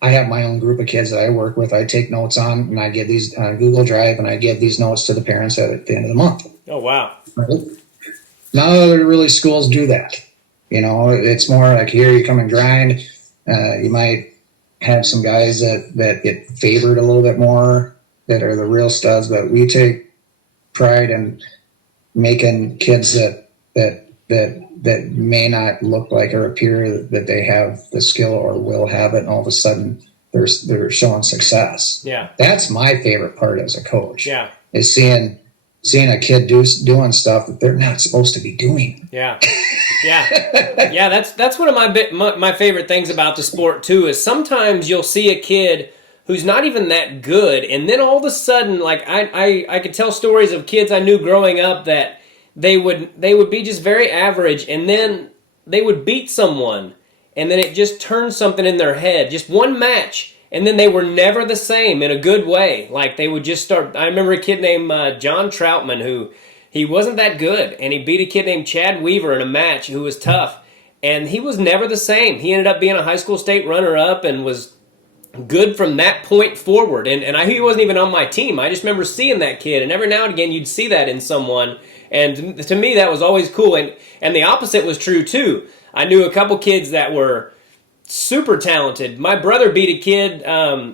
I have my own group of kids that I work with. I take notes on, and I give these on Google Drive, and I give these notes to the parents at the end of the month. Oh, wow. Right? None of the really schools do that. It's more like, here, you come and grind. You might have some guys that get favored a little bit more, that are the real studs, but we take pride in making kids that may not look like or appear that they have the skill or will have it, and all of a sudden they're showing success. Yeah. That's my favorite part as a coach. Yeah. Is seeing a kid doing stuff that they're not supposed to be doing. Yeah. Yeah, that's one of my favorite things about the sport too, is sometimes you'll see a kid who's not even that good, and then all of a sudden, like I could tell stories of kids I knew growing up that they would be just very average, and then they would beat someone, and then it just turned something in their head, just one match, and then they were never the same in a good way. Like they would just start. I remember a kid named John Troutman who. He wasn't that good, and he beat a kid named Chad Weaver in a match who was tough, and he was never the same. He ended up being a high school state runner-up and was good from that point forward, and he wasn't even on my team. I just remember seeing that kid, and every now and again you'd see that in someone, and to me that was always cool, and the opposite was true too. I knew a couple kids that were super talented. My brother beat a kid.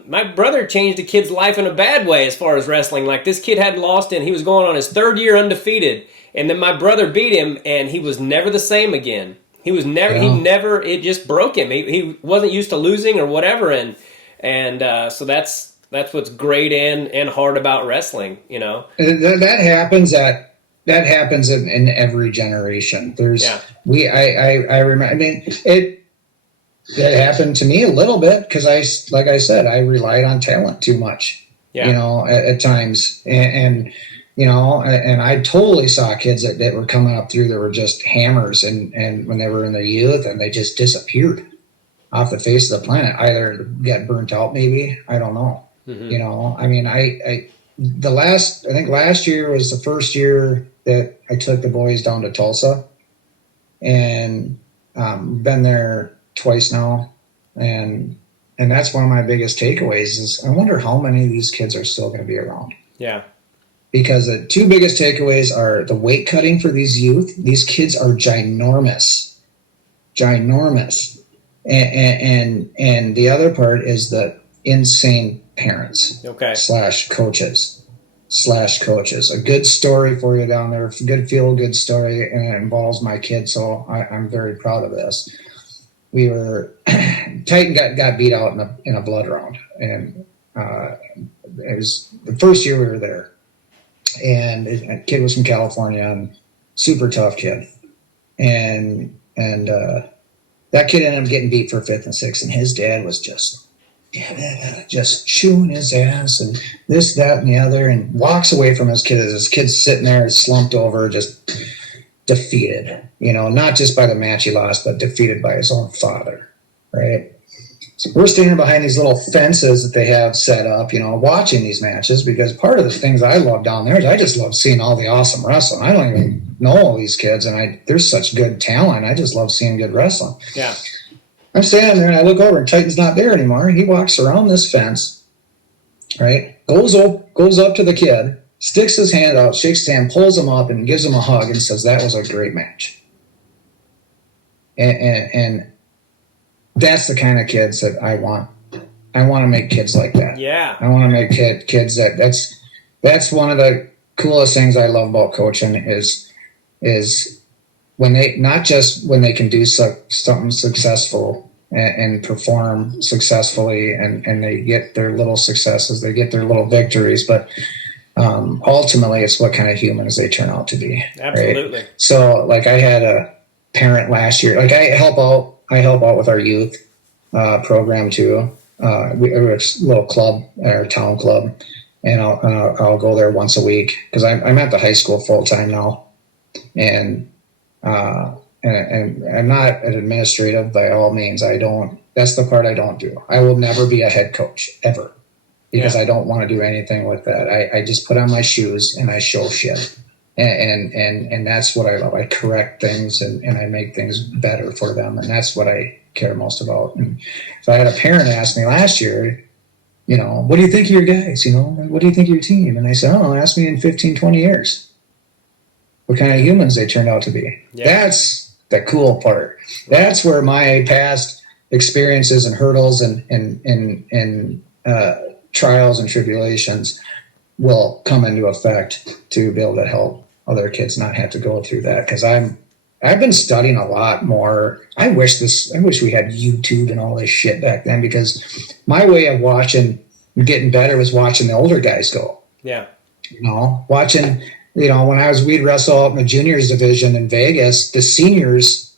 My brother changed a kid's life in a bad way as far as wrestling. Like this kid had lost, and he was going on his 3rd year undefeated. And then my brother beat him, and he was never the same again. He was never. Yeah. He never. It just broke him. He wasn't used to losing or whatever. And so that's what's great and hard about wrestling. That happens that happens in every generation. I remember. I mean it. it happened to me a little bit because like I said, I relied on talent too much, you know, at times. And, you know, and I totally saw kids that were coming up through that were just hammers and when they were in their youth and they just disappeared off the face of the planet, either get burnt out, maybe, I don't know. You know, I mean, I think last year was the first year that I took the boys down to Tulsa, and been there twice now, and that's one of my biggest takeaways is I wonder how many of these kids are still going to be around. Yeah. Because the two biggest takeaways are the weight cutting for these youth. These kids are ginormous. And the other part is the insane parents slash coaches. A good story for you down there, good feel-good story, and it involves my kid, so I'm very proud of this. We were Titan got beat out in a blood round, and it was the first year we were there, and a kid was from California, and super tough kid, and that kid ended up getting beat for 5th and 6th, and his dad was just chewing his ass and this, that, and the other, and walks away from his kid as his kid's sitting there slumped over, just defeated, you know, not just by the match he lost, but defeated by his own father, right? So we're standing behind these little fences that they have set up, you know, watching these matches, because part of the things I love down there is I just love seeing all the awesome wrestling. I don't even know all these kids, and there's such good talent. I just love seeing good wrestling. Yeah. I'm standing there, and I look over, and Titan's not there anymore. He walks around this fence, right? Goes up to the kid, sticks his hand out, shakes his hand, pulls him up, and gives him a hug, and says, "That was a great match." And that's the kind of kids that I want. I want to make kids like that. Yeah. I want to make kids that's one of the coolest things I love about coaching is when they, not just when they can do something successful and perform successfully and they get their little successes, they get their little victories, but ultimately it's what kind of humans they turn out to be. Absolutely. Right? So like I had a parent last year, like I help out with our youth program too. We're a little club, our town club, and I'll go there once a week because I'm at the high school full time now, and I'm not an administrative by all means. That's the part I don't do. I will never be a head coach ever because I don't want to do anything with that. I just put on my shoes and I show shit. And that's what I love. I correct things and I make things better for them. And that's what I care most about. And so I had a parent ask me last year, you know, what do you think of your guys? You know, what do you think of your team? And I said, oh, ask me in 15, 20 years what kind of humans they turned out to be. Yeah. That's the cool part. That's where my past experiences and hurdles and trials and tribulations will come into effect to be able to help other kids not have to go through that. Because I've been studying a lot more. I wish we had YouTube and all this shit back then, because my way of watching and getting better was watching the older guys go. Yeah. You know, watching, you know, when we'd wrestle out in the juniors division in Vegas, the seniors,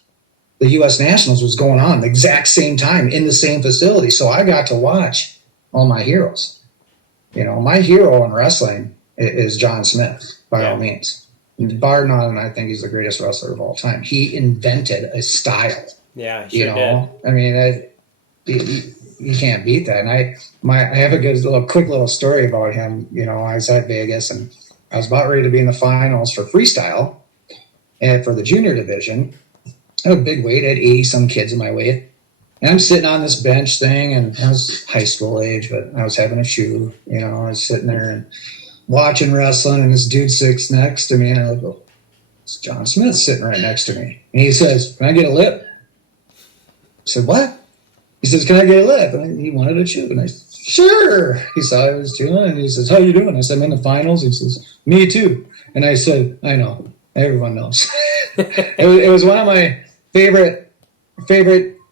the U.S. Nationals was going on the exact same time in the same facility. So I got to watch all my heroes. You know, my hero in wrestling is John Smith, by all means. Bar none, I think he's the greatest wrestler of all time. He invented a style. Yeah, he sure did. I mean, you can't beat that. And I have a quick little story about him. You know, I was at Vegas and I was about ready to be in the finals for freestyle and for the junior division. I had a big weight. I had 80-some kids in my weight. And I'm sitting on this bench thing, and I was high school age, but I was having a shoe. You know, I was sitting there and watching wrestling, and this dude sits next to me, and I look, it's John Smith sitting right next to me. And he says, "Can I get a lip?" I said, "What?" He says, "Can I get a lip?" And he wanted a chew. And I said, "Sure." He saw I was chewing, and he says, "How you doing?" I said, "I'm in the finals." He says, "Me too." And I said, "I know. Everyone knows." It was one of my favorite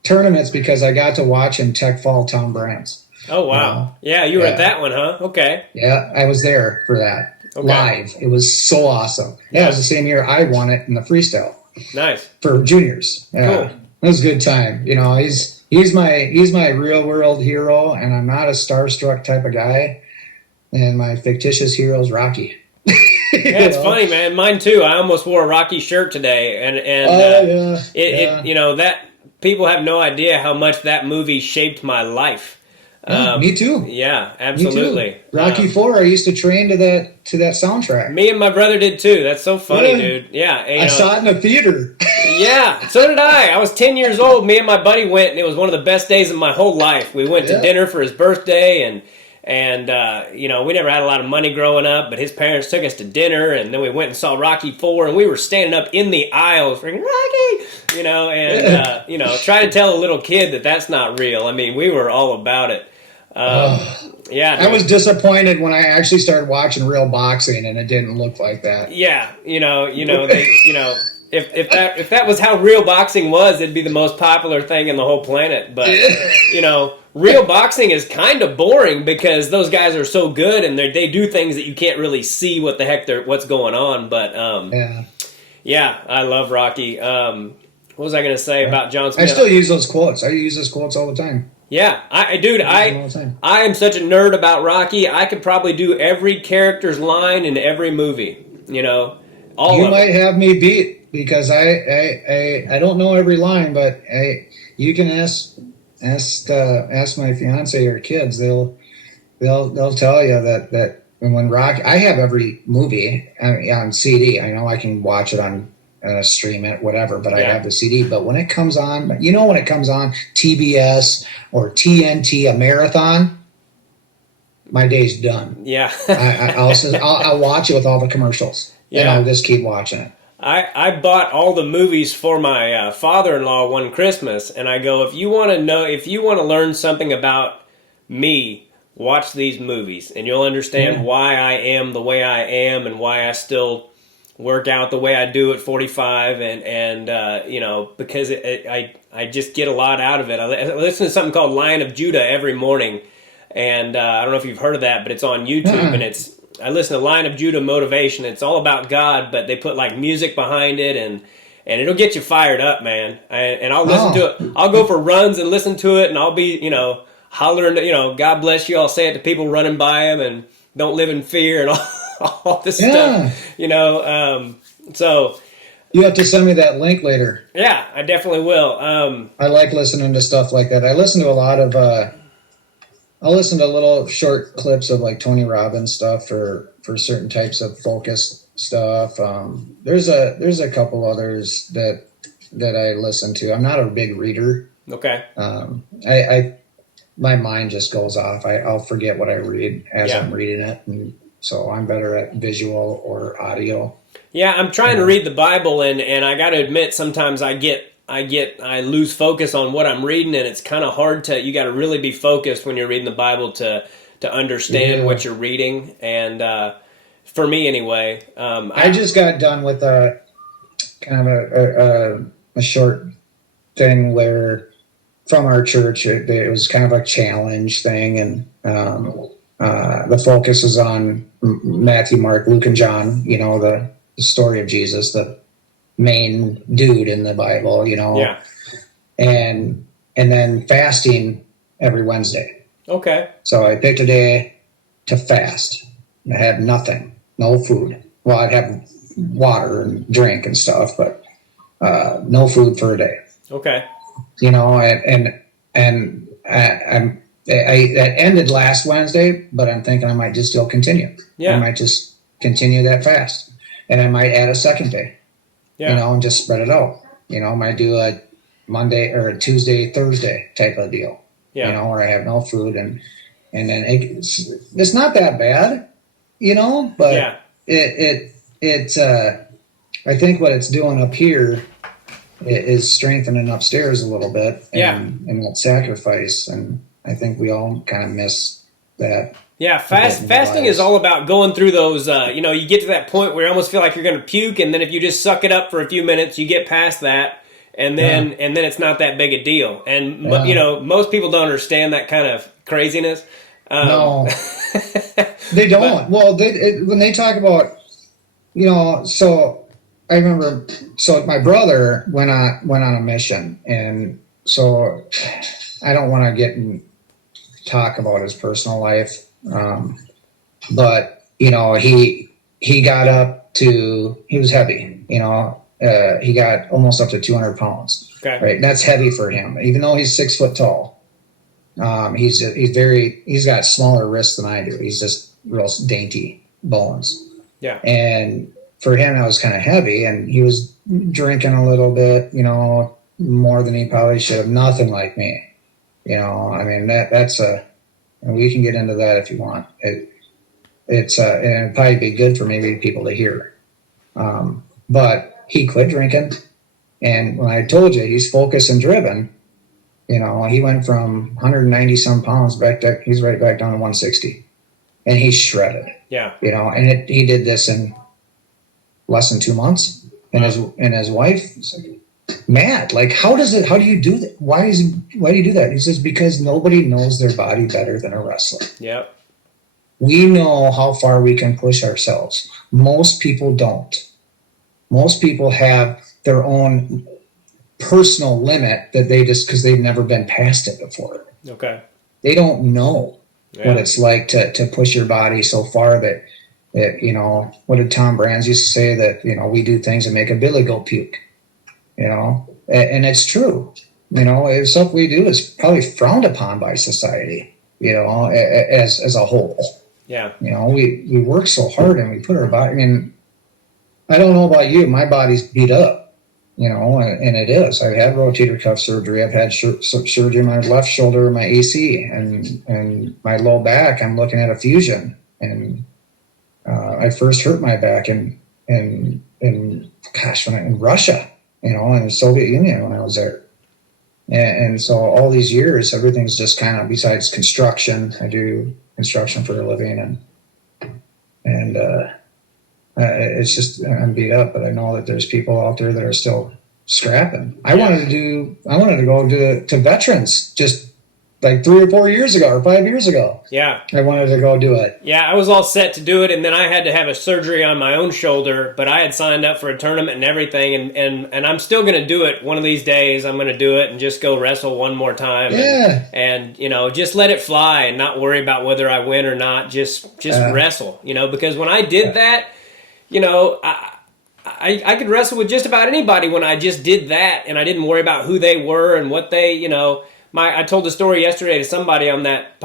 tournaments because I got to watch him tech fall Tom Brands. Oh, wow. Yeah, you were at that one, huh? Okay. Yeah, I was there for that. Okay. Live. It was so awesome. Yeah, it was the same year I won it in the freestyle. Nice. For juniors. Yeah. Cool. It was a good time. You know, he's He's my real world hero, and I'm not a starstruck type of guy. And my fictitious hero is Rocky. Yeah, it's funny, man. Mine too. I almost wore a Rocky shirt today, and it you know, that people have no idea how much that movie shaped my life. Yeah, me too. Yeah, absolutely. Me too. Rocky IV. I used to train to that soundtrack. Me and my brother did too. That's so funny, dude. Yeah, I saw it in a theater. Yeah, so did I. I was 10 years old. Me and my buddy went, and it was one of the best days of my whole life. We went to dinner for his birthday, and you know, we never had a lot of money growing up, but his parents took us to dinner, and then we went and saw Rocky IV, and we were standing up in the aisles, freaking Rocky, you know, and you know, try to tell a little kid that that's not real. I mean, we were all about it. Yeah, dude. I was disappointed when I actually started watching real boxing, and it didn't look like that. Yeah, you know, they, you know. If that was how real boxing was, it'd be the most popular thing in the whole planet. But you know, real boxing is kind of boring because those guys are so good and they do things that you can't really see what's going on. But yeah, I love Rocky. What was I going to say about John Smith? I still use those quotes. I use those quotes all the time. Yeah, I am such a nerd about Rocky. I could probably do every character's line in every movie. You know, you might have me beat. Because I don't know every line, but you can ask my fiance or kids. They'll tell you that when Rocky, I have every movie on CD. I know I can watch it on stream it, whatever, but I have the CD. But when it comes on, when it comes on TBS or TNT, a marathon, my day's done. Yeah, I'll watch it with all the commercials, and I'll just keep watching it. I bought all the movies for my father-in-law one Christmas, and I go, if you want to learn something about me, watch these movies, and you'll understand why I am the way I am and why I still work out the way I do at 45, and you know, because I just get a lot out of it. I listen to something called Lion of Judah every morning, and I don't know if you've heard of that, but it's on YouTube, and I listen to Lion of Judah Motivation. It's all about God, but they put like music behind it, and it'll get you fired up, man. And I'll listen to it. I'll go for runs and listen to it, and I'll be, you know, hollering, you know, God bless you. I'll say it to people running by them, and don't live in fear, and all this stuff, you know. So you have to send me that link later. Yeah, I definitely will. I like listening to stuff like that. I listen to a lot of. I'll listen to little short clips of like Tony Robbins stuff for certain types of focus stuff. There's a couple others that I listen to. I'm not a big reader. Okay. My mind just goes off. I'll forget what I read as I'm reading it, and so I'm better at visual or audio. Yeah, I'm trying to read the Bible, and I got to admit sometimes I lose focus on what I'm reading, and it's kind of hard to. You got to really be focused when you're reading the Bible to understand what you're reading. And for me, anyway, I just got done with a kind of a short thing where from our church it was kind of a challenge thing, and the focus is on Matthew, Mark, Luke, and John. You know, the story of Jesus, the main dude in the Bible, you know. Yeah. And then fasting every Wednesday. Okay. So I picked a day to fast. I had nothing, no food. Well, I'd have water and drink and stuff, but no food for a day. Okay. You know, and I ended last Wednesday, but I'm thinking I might just still continue. Yeah. I might just continue that fast, and I might add a second day. Yeah. You know, and just spread it out. You know, I might do a Monday or a Tuesday, Thursday type of deal. Yeah. You know, where I have no food, and then it's not that bad, you know, but it's I think what it's doing up here is strengthening upstairs a little bit, and that sacrifice, and I think we all kind of miss that. Yeah, fasting is all about going through those, you know, you get to that point where you almost feel like you're going to puke, and then if you just suck it up for a few minutes, you get past that, and then it's not that big a deal. And, you know, most people don't understand that kind of craziness. No, they don't. When they talk about, you know, so I remember, my brother went on a mission, and so I don't want to talk about his personal life. But, he got up to, he was heavy, he got almost up to 200 pounds. Okay. Right. And that's heavy for him, even though he's 6 foot tall. He's got smaller wrists than I do. He's just real dainty bones. Yeah. And for him, that was kind of heavy, and he was drinking a little bit, more than he probably should have. Nothing like me. I mean, that's and we can get into that if you want. And it'd probably be good for maybe people to hear. But he quit drinking. And when I told you he's focused and driven, he went from 190 some pounds he's right back down to 160, and he's shredded. Yeah. And he did this in less than 2 months. And his wife was like, mad. Like, how do you do that? Why do you do that? He says, because nobody knows their body better than a wrestler. Yep. We know how far we can push ourselves. Most people don't. Most people have their own personal limit that they just, because they've never been past it before. Okay. They don't know what it's like to push your body so far that what did Tom Brands used to say, that, we do things that make a billy goat puke, and it's true. Stuff we do is probably frowned upon by society, as a whole. Yeah. We work so hard and we put our body, I mean, I don't know about you, my body's beat up, and it is. I've had rotator cuff surgery. I've had surgery on my left shoulder, my AC, and my low back. I'm looking at a fusion. And I first hurt my back in Russia, in the Soviet Union when I was there. And so all these years, everything's just kind of, besides construction, I do construction for a living, and it's just, I'm beat up, but I know that there's people out there that are still scrapping. I wanted to go to veterans just like 3 or 4 years ago or 5 years ago. Yeah. I wanted to go do it. Yeah, I was all set to do it, and then I had to have a surgery on my own shoulder, but I had signed up for a tournament and everything, and I'm still going to do it one of these days. I'm going to do it and just go wrestle one more time. Yeah. And just let it fly and not worry about whether I win or not. Just wrestle, because when I did that, I could wrestle with just about anybody when I just did that, and I didn't worry about who they were and what they, I told the story yesterday to somebody on that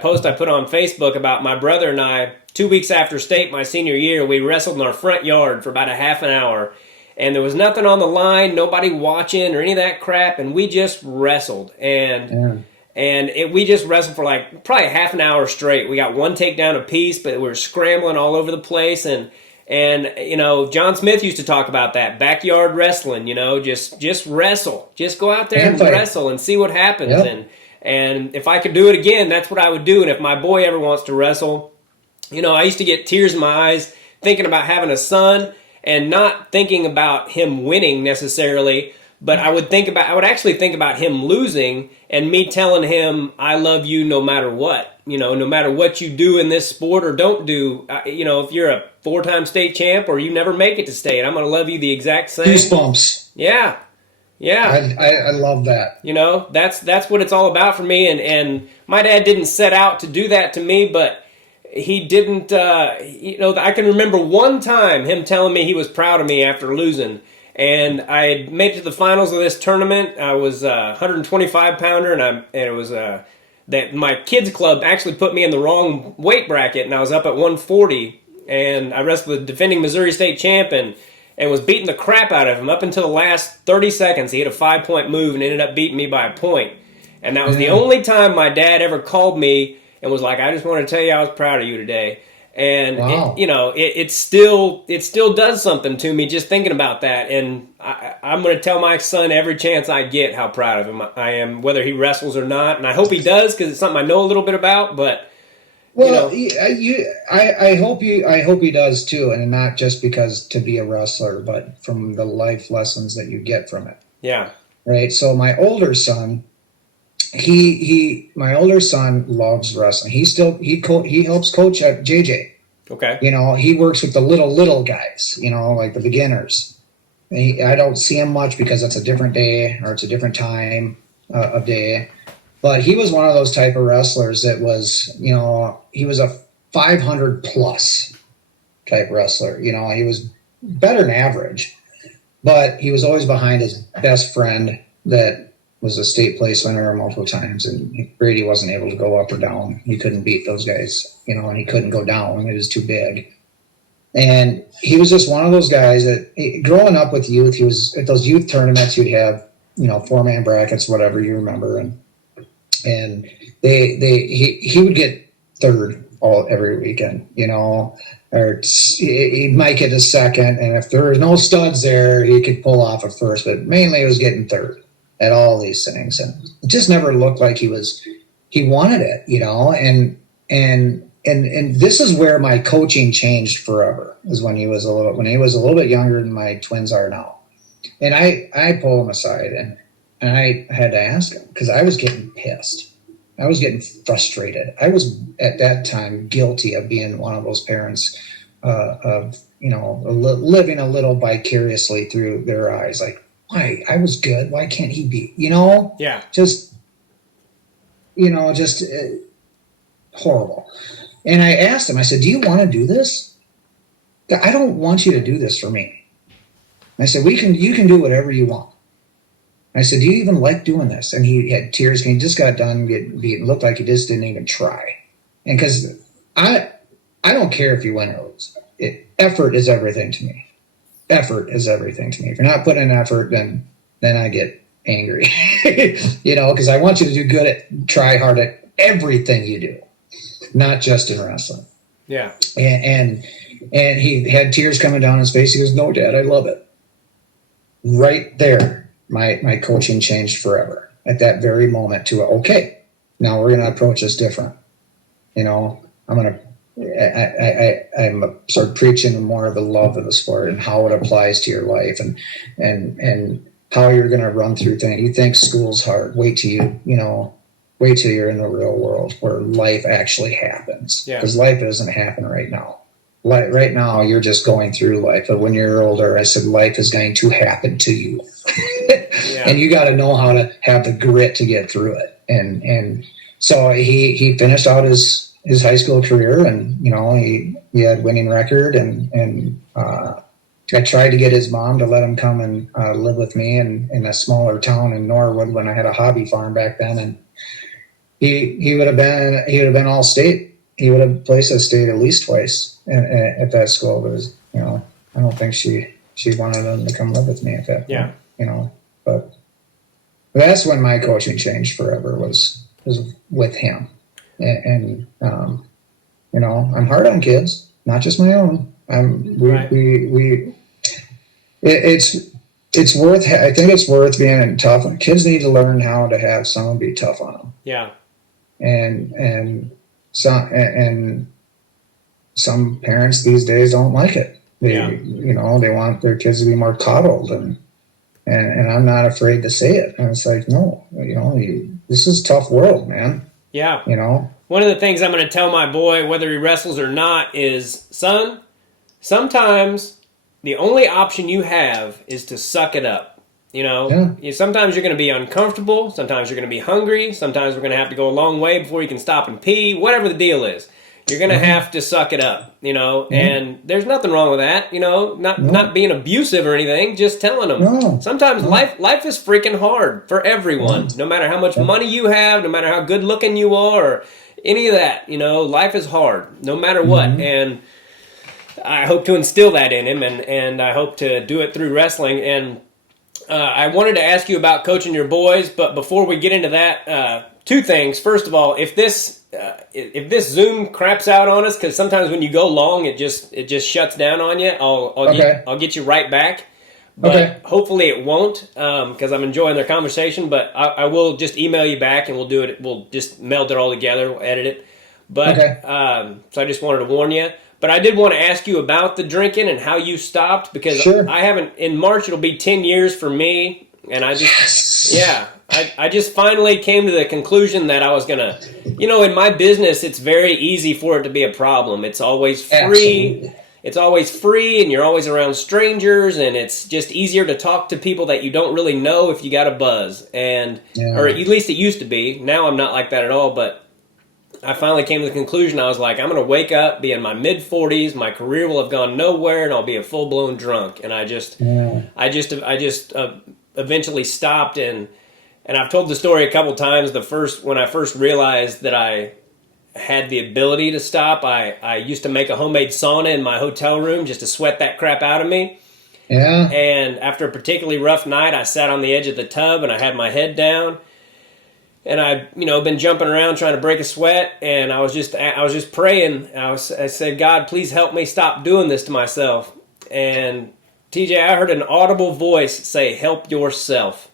post I put on Facebook about my brother and I. 2 weeks after state my senior year, we wrestled in our front yard for about a half an hour, and there was nothing on the line, nobody watching or any of that crap, and we just wrestled. And we just wrestled for like probably a half an hour straight. We got one takedown apiece, but we were scrambling all over the place. And John Smith used to talk about that, backyard wrestling, just wrestle. Just go out there and wrestle and see what happens. Yep. And if I could do it again, that's what I would do. And if my boy ever wants to wrestle, I used to get tears in my eyes thinking about having a son and not thinking about him winning necessarily, but I would actually think about him losing and me telling him, I love you no matter what. No matter what you do in this sport or don't do, if you're a 4-time state champ or you never make it to state, I'm going to love you the exact same. Goosebumps. Yeah. Yeah. I love that. That's what it's all about for me. And my dad didn't set out to do that to me, but he didn't, I can remember one time him telling me he was proud of me after losing. And I had made it to the finals of this tournament. I was a 125-pounder, and it was that my kids club actually put me in the wrong weight bracket, and I was up at 140, and I wrestled with defending Missouri State champ and was beating the crap out of him up until the last 30 seconds. He hit a 5-point move and ended up beating me by a point. And that was the only time my dad ever called me and was like, I just want to tell you I was proud of you today. And wow. It still does something to me just thinking about that. And I'm going to tell my son every chance I get how proud of him I am, whether he wrestles or not. And I hope he does, because it's something I know a little bit about. But I hope he does too, and not just because to be a wrestler, but from the life lessons that you get from it. Yeah. Right. So my older son. My older son loves wrestling. He helps coach at JJ. Okay. He works with the little guys, like the beginners. I don't see him much because it's a different day or it's a different time of day. But he was one of those type of wrestlers that was, you know, he was a 500 plus type wrestler. You know, he was better than average, but he was always behind his best friend that was a state place winner multiple times. And Brady wasn't able to go up or down. He couldn't beat those guys, you know, and he couldn't go down. He was too big. And he was just one of those guys that, growing up with youth, he was at those youth tournaments. You'd have, you know, 4-man brackets, whatever you remember, and he would get third every weekend, you know, or he might get a second, and if there was no studs there, he could pull off a first. But mainly, it was getting third at all these things, and it just never looked like he wanted it, you know, and this is where my coaching changed forever, is when he was a little bit younger than my twins are now. And I pulled him aside and I had to ask him, because I was getting pissed. I was getting frustrated. I was at that time guilty of being one of those parents of, you know, living a little vicariously through their eyes. Like, why? I was good. Why can't he be? You know? Yeah. Just horrible. And I asked him, I said, do you want to do this? I don't want you to do this for me. I said, you can do whatever you want. I said, do you even like doing this? And he had tears. He just got done getting beaten. Looked like he just didn't even try. And because I don't care if you win or lose. Effort is everything to me. Effort is everything to me. If you're not putting in effort, then I get angry. You know, because I want you to do good try hard at everything you do, not just in wrestling. Yeah. And he had tears coming down his face. He goes, no, Dad, I love it. Right there, my coaching changed forever at that very moment to, okay, now we're going to approach this different. You know, I'm sort of preaching more of the love of the sport and how it applies to your life and how you're going to run through things. You think school's hard. Wait till you're in the real world where life actually happens. Because life doesn't happen right now. Right now, you're just going through life. But when you're older, I said, life is going to happen to you. And you got to know how to have the grit to get through it. And so he finished out his high school career, and, you know, he had a winning record. And I tried to get his mom to let him come and live with me in a smaller town in Norwood when I had a hobby farm back then. And he would have been all state. He would have placed at state at least twice at that school. But you know, I don't think she wanted him to come live with me at that point. Yeah. You know, but that's when my coaching changed forever, was with him. And you know, I'm hard on kids, not just my own. It's worth. I think it's worth being tough. Kids need to learn how to have someone be tough on them. Yeah. And some parents these days don't like it. You know, they want their kids to be more coddled, and I'm not afraid to say it. And it's like, no, you know, this is a tough world, man. Yeah. You know, one of the things I'm going to tell my boy, whether he wrestles or not, is, son, sometimes the only option you have is to suck it up. You know, sometimes you're going to be uncomfortable. Sometimes you're going to be hungry. Sometimes we're going to have to go a long way before you can stop and pee. Whatever the deal is, you're going to have to suck it up, you know, and there's nothing wrong with that, you know, not being abusive or anything, just telling them. Sometimes life is freaking hard for everyone, no matter how much money you have, no matter how good looking you are, or any of that, you know, life is hard no matter what. And I hope to instill that in him, and I hope to do it through wrestling. And I wanted to ask you about coaching your boys, but before we get into that, two things. First of all, if this Zoom craps out on us, because sometimes when you go long, it just shuts down on you. I'll get you right back, but hopefully it won't, because I'm enjoying their conversation. But I will just email you back, and we'll do it. We'll just meld it all together. We'll edit it. But so I just wanted to warn you. But I did want to ask you about the drinking and how you stopped, because I haven't. In March, it'll be 10 years for me, and I just I just finally came to the conclusion that I was gonna, you know, in my business, it's very easy for it to be a problem. It's always free. Absolutely. it's always free and you're always around strangers, and it's just easier to talk to people that you don't really know if you got a buzz. And or at least it used to be. Now I'm not like that at all, but I finally came to the conclusion. I was like, I'm going to wake up, be in my mid 40s, my career will have gone nowhere, and I'll be a full blown drunk. And I just eventually stopped, and I've told the story a couple times. When I first realized that I had the ability to stop, I used to make a homemade sauna in my hotel room just to sweat that crap out of me. Yeah. And after a particularly rough night, I sat on the edge of the tub and I had my head down, and I'd been jumping around trying to break a sweat, and I was just praying. I said, God, please help me stop doing this to myself. And TJ, I heard an audible voice say, help yourself.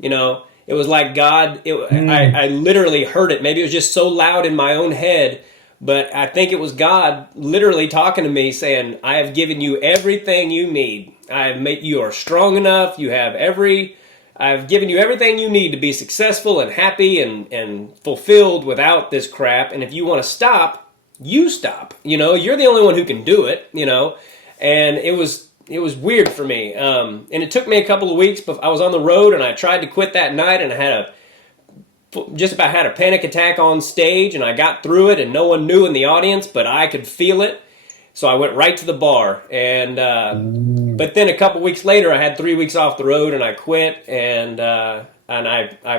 It was like God, I literally heard it. Maybe it was just so loud in my own head, but I think it was God literally talking to me saying, I have given you everything you need. You are strong enough. I've given you everything you need to be successful and happy and fulfilled without this crap. And if you want to stop, you stop. You're the only one who can do it, and it was weird for me. And it took me a couple of weeks, but I was on the road and I tried to quit that night, and I just about had a panic attack on stage, and I got through it, and no one knew in the audience, but I could feel it. So I went right to the bar, and but then a couple weeks later, I had 3 weeks off the road, and I quit, and I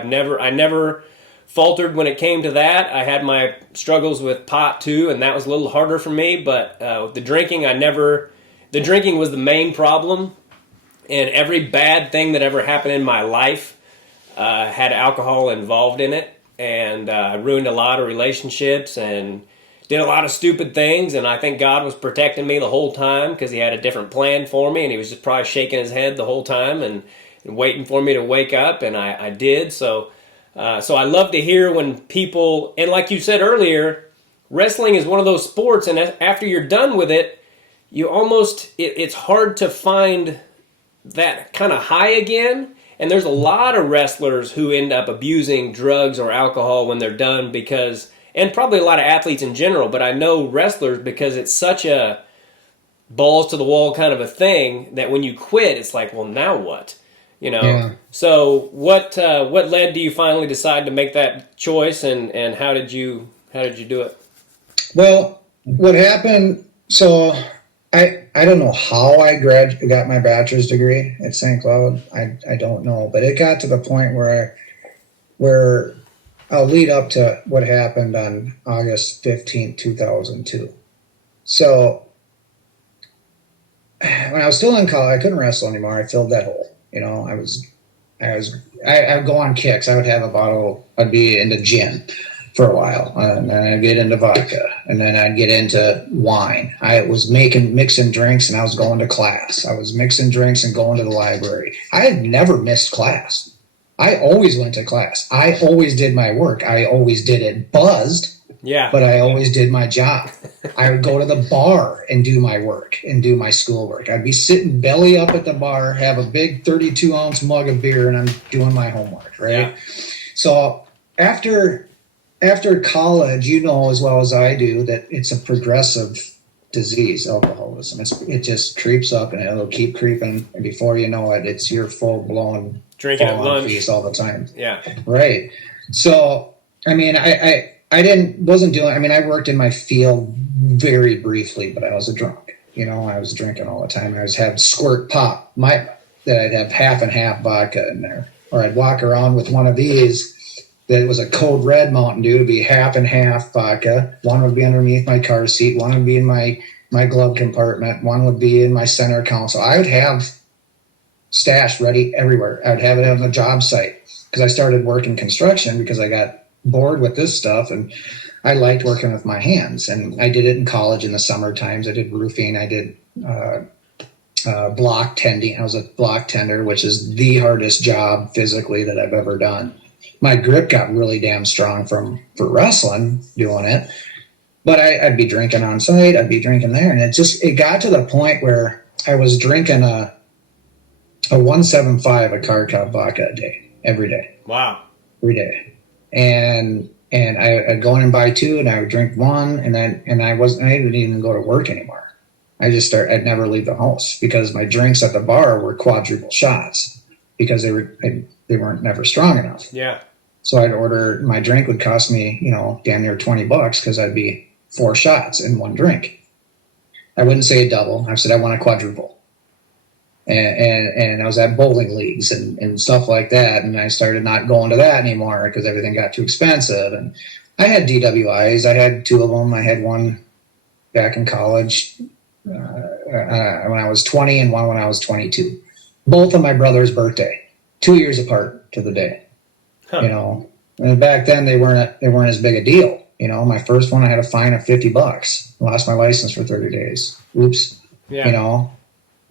never faltered when it came to that. I had my struggles with pot too, and that was a little harder for me. But the drinking, the drinking was the main problem, and every bad thing that ever happened in my life had alcohol involved in it, and I ruined a lot of relationships and did a lot of stupid things, and I think God was protecting me the whole time because he had a different plan for me, and he was just probably shaking his head the whole time and waiting for me to wake up, and I did. So I love to hear when people, and like you said earlier, wrestling is one of those sports, and after you're done with it, it's hard to find that kind of high again. And there's a lot of wrestlers who end up abusing drugs or alcohol when they're done and probably a lot of athletes in general, but I know wrestlers because it's such a balls to the wall kind of a thing that when you quit, it's like, well, now what? Yeah. So what led to you finally decide to make that choice, and how did you do it? Well, what happened, so I don't know how I got my bachelor's degree at St. Cloud. I don't know, but it got to the point where I'll lead up to what happened on August 15th, 2002. So when I was still in college, I couldn't wrestle anymore. I filled that hole. I'd go on kicks. I would have a bottle. I'd be into gin for a while, and then I'd get into vodka, and then I'd get into wine. I was mixing drinks, and I was going to class. I was mixing drinks and going to the library. I had never missed class. I always went to class. I always did my work. I always did it buzzed, but I always did my job. I would go to the bar and do my work and do my schoolwork. I'd be sitting belly up at the bar, have a big 32-ounce mug of beer, and I'm doing my homework, right? Yeah. So after college, as well as I do, that it's a progressive disease, alcoholism. It just creeps up, and it'll keep creeping, and before you know it, it's your full-blown drinking at lunch feast all the time. Yeah. Right. So, I mean, I worked in my field very briefly, but I was a drunk. I was drinking all the time. I was having squirt pop. That I'd have half and half vodka in there. Or I'd walk around with one of these that was a Code Red Mountain Dew to be half and half vodka. One would be underneath my car seat. One would be in my glove compartment. One would be in my center console. I would have stashed ready everywhere. I would have it on the job site because I started working construction because I got bored with this stuff, and I liked working with my hands. And I did it in college in the summer times. I did roofing. I did block tending. I was a block tender, which is the hardest job physically that I've ever done. My grip got really damn strong for wrestling doing it, but I'd be drinking on site. I'd be drinking there, and it got to the point where I was drinking a 175 a car cup vodka a day, every day. Wow. Every day. And I'd go in and buy two, and I would drink one, and I didn't even go to work anymore. I'd never leave the house because my drinks at the bar were quadruple shots because they weren't never strong enough. Yeah. So I'd order, my drink would cost me, damn near $20 because I'd be 4 shots in one drink. I wouldn't say a double. I said I want a quadruple. And I was at bowling leagues and stuff like that. And I started not going to that anymore because everything got too expensive. And I had DWIs. I had 2 of them. I had one back in college when I was 20 and one when I was 22. Both on my brother's birthday, 2 years apart to the day. Huh. And back then they weren't as big a deal. My first one I had a fine of $50. Lost my license for 30 days. Oops. Yeah.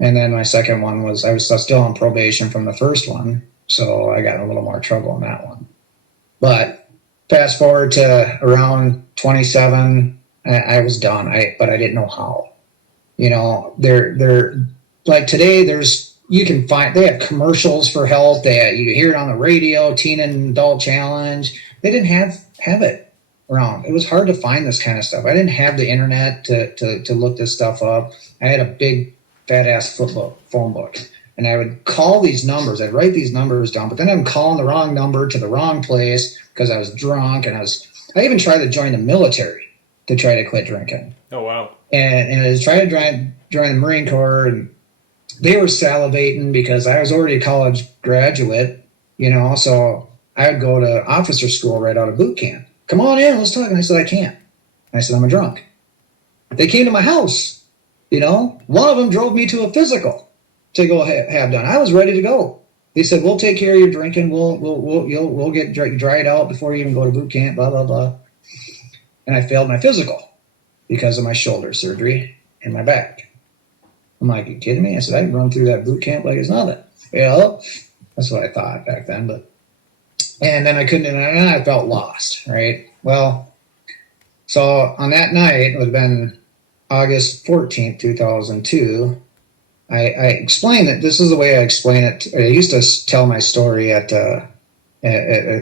And then my second one was I was still on probation from the first one, so I got in a little more trouble on that one. But fast forward to around 27, I was done. But I didn't know how. They're like today. You can find they have commercials for health. You hear it on the radio, Teen and Adult Challenge. They didn't have it around. It was hard to find this kind of stuff. I didn't have the internet to look this stuff up. I had a big fat ass phone book, and I would call these numbers. I'd write these numbers down, but then I'm calling the wrong number to the wrong place because I was drunk, and I even tried to join the military to try to quit drinking. Oh wow! And I was trying to join the Marine Corps, and they were salivating because I was already a college graduate, so I would go to officer school right out of boot camp. Come on in, let's talk. And I said, I can't. And I said, I'm a drunk. They came to my house. One of them drove me to a physical to go have done. I was ready to go. He said, we'll take care of your drinking. We'll get dried out before you even go to boot camp, blah, blah, blah. And I failed my physical because of my shoulder surgery and my back. I'm like, you kidding me? I said, I can run through that boot camp like it's nothing. That's what I thought back then. And then I couldn't, and I felt lost, right? Well, so on that night, it would have been August 14th, 2002, I explained it. This is the way I explain it. I used to tell my story at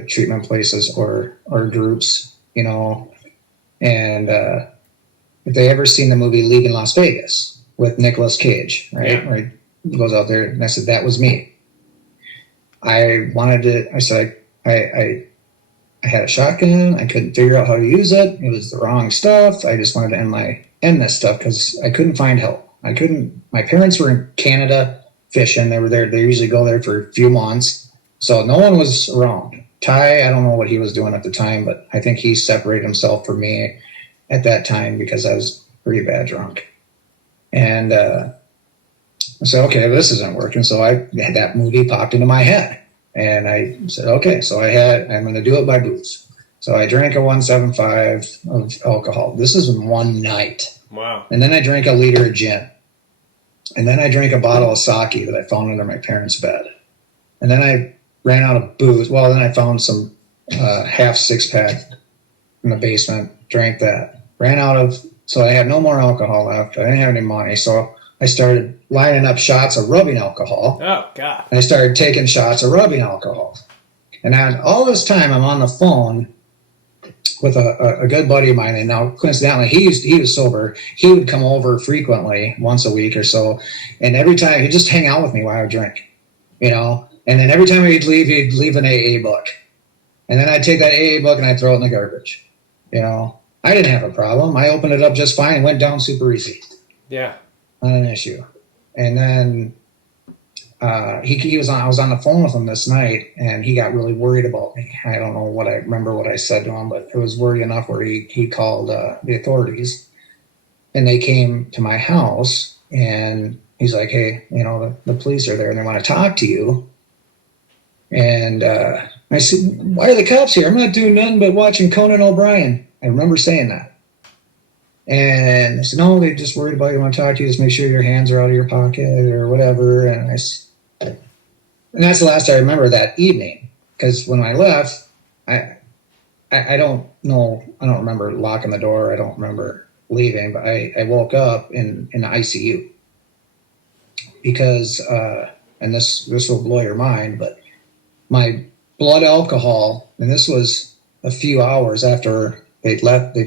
treatment places or groups, and if they ever seen the movie Leaving Las Vegas with Nicolas Cage, right? Yeah. Where he goes out there, and I said, that was me. I had a shotgun. I couldn't figure out how to use it. It was the wrong stuff. I just wanted to end this stuff because I couldn't find help. My parents were in Canada fishing. They were there. They usually go there for a few months. So no one was around. Ty, I don't know what he was doing at the time, but I think he separated himself from me at that time because I was pretty bad drunk. And I said, okay, this isn't working. So that movie popped into my head. And I said, okay, so I'm going to do it by booze. So I drank a 1.75 of alcohol. This is in one night. Wow. And then I drank a liter of gin. And then I drank a bottle of sake that I found under my parents' bed. And then I ran out of booze. Well, then I found some half six-pack in the basement, drank that. So I had no more alcohol left. I didn't have any money. So I started lining up shots of rubbing alcohol. Oh, God. And I started taking shots of rubbing alcohol. And all this time, I'm on the phone with a good buddy of mine. And now, coincidentally, he was sober. He would come over frequently, once a week or so. And every time, he'd just hang out with me while I would drink, And then every time he'd leave an AA book. And then I'd take that AA book and I'd throw it in the garbage. I didn't have a problem. I opened it up just fine and went down super easy. Yeah. Not an issue. And then I was on the phone with him this night, and he got really worried about me. I don't know what I said to him, but it was wordy enough where he called the authorities, and they came to my house, and he's like, hey, the police are there and they want to talk to you. And I said, why are the cops here? I'm not doing nothing but watching Conan O'Brien. I remember saying that. And I said, no, they just worried about you, want to talk to you. Just make sure your hands are out of your pocket or whatever. And that's the last I remember that evening. Because when I left, I don't know. I don't remember locking the door. I don't remember leaving. But I woke up in the ICU. Because, and this will blow your mind, but my blood alcohol, and this was a few hours after they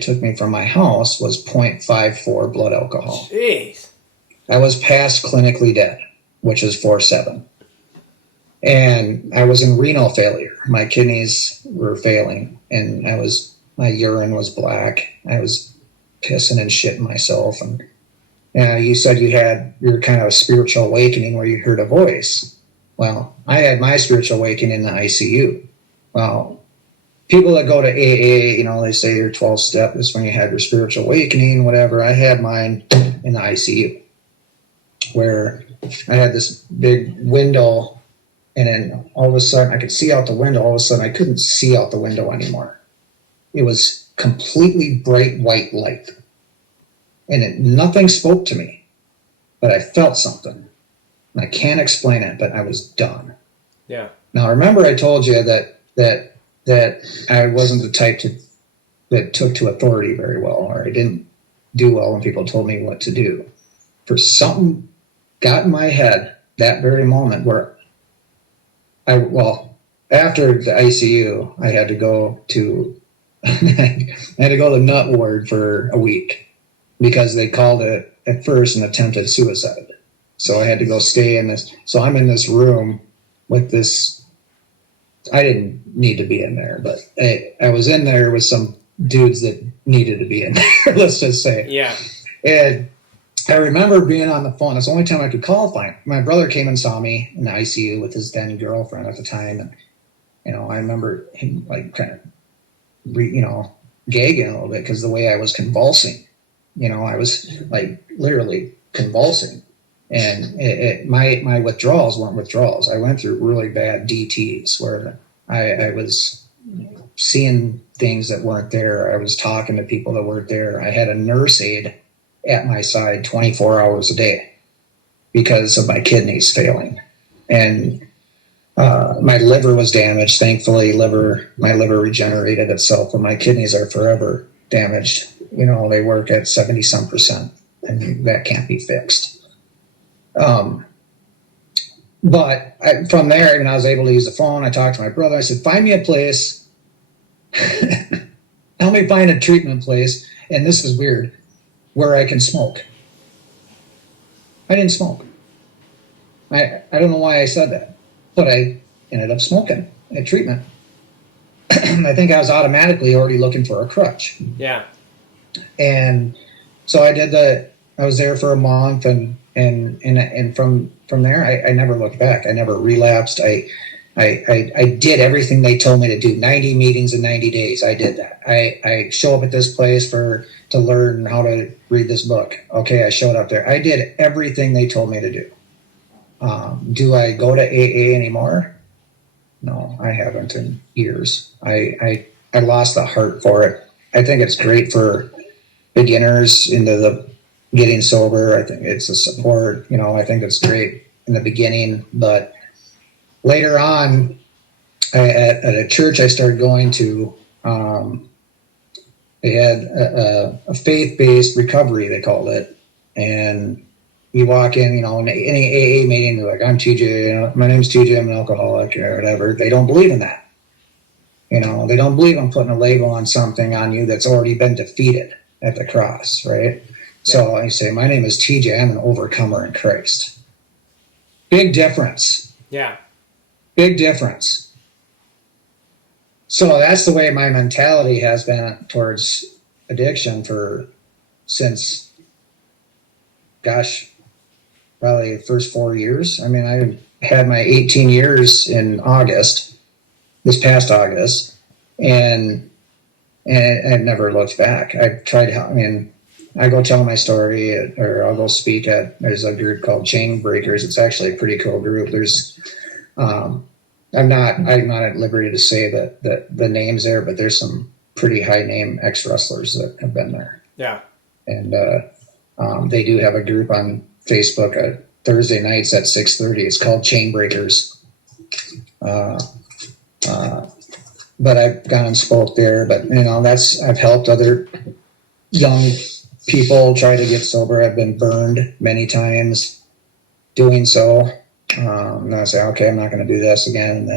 took me from my house, was 0.54 blood alcohol. Jeez. I was past clinically dead, which is 4-7. And I was in renal failure. My kidneys were failing, and my urine was black. I was pissing and shitting myself. And you said you're kind of a spiritual awakening where you heard a voice. Well, I had my spiritual awakening in the ICU. Well, people that go to AA, they say your 12th step is when you had your spiritual awakening, whatever. I had mine in the ICU, where I had this big window. And then all of a sudden, I could see out the window. All of a sudden, I couldn't see out the window anymore. It was completely bright white light. And nothing spoke to me. But I felt something. And I can't explain it, but I was done. Yeah. Now, remember I told you that I wasn't the type that took to authority very well, or I didn't do well when people told me what to do. For something got in my head that very moment where after the ICU, I had to go to the nut ward for a week because they called it at first an attempted suicide. So I had to go stay in this. So I'm in this room with this. I didn't need to be in there, but I was in there with some dudes that needed to be in there. Let's just say. Yeah. And I remember being on the phone. It's the only time I could call fine. My brother came and saw me in the ICU with his then girlfriend at the time. And, I remember him kind of, gagging a little bit because the way I was convulsing, I was literally convulsing. And my withdrawals weren't withdrawals. I went through really bad DTs where I was seeing things that weren't there. I was talking to people that weren't there. I had a nurse aide at my side 24 hours a day because of my kidneys failing. And my liver was damaged. Thankfully, my liver regenerated itself, but my kidneys are forever damaged. They work at 70-some%, and that can't be fixed. But from there, I was able to use the phone. I talked to my brother. I said, find me a place. Help me find a treatment place. And this is weird, where I can smoke. I didn't smoke. I don't know why I said that, but I ended up smoking at treatment. I think I was automatically already looking for a crutch. Yeah. And so I was there for a month, and from there, I never looked back. I never relapsed. I did everything they told me to do. 90 meetings in 90 days. I did that. I show up at this place to learn how to read this book. Okay, I showed up there. I did everything they told me to do. Do I go to AA anymore? No, I haven't in years. I lost the heart for it. I think it's great for beginners into the getting sober. I think it's a support. I think it's great in the beginning, but later on, at a church I started going to, they had a faith-based recovery, they called it. And you walk in, in any AA meeting, they're like, I'm TJ, my name's TJ, I'm an alcoholic, or whatever. They don't believe in that. They don't believe in putting a label on something on you that's already been defeated at the cross, right? Yeah. So I say, my name is TJ, I'm an overcomer in Christ. Big difference. Yeah. Big difference. So that's the way my mentality has been towards addiction since, probably the first 4 years. I had my 18 years in this past August, and I've never looked back. I've tried, I go tell my story or I'll go speak there's a group called Chain Breakers. It's actually a pretty cool group. I'm not at liberty to say that the names there, but there's some pretty high name ex-wrestlers that have been there. Yeah. And they do have a group on Facebook Thursday nights at 6:30. It's called Chain Breakers. But I've gone and spoke there, but I've helped other young people try to get sober. I've been burned many times doing so. And I say, okay, I'm not going to do this again.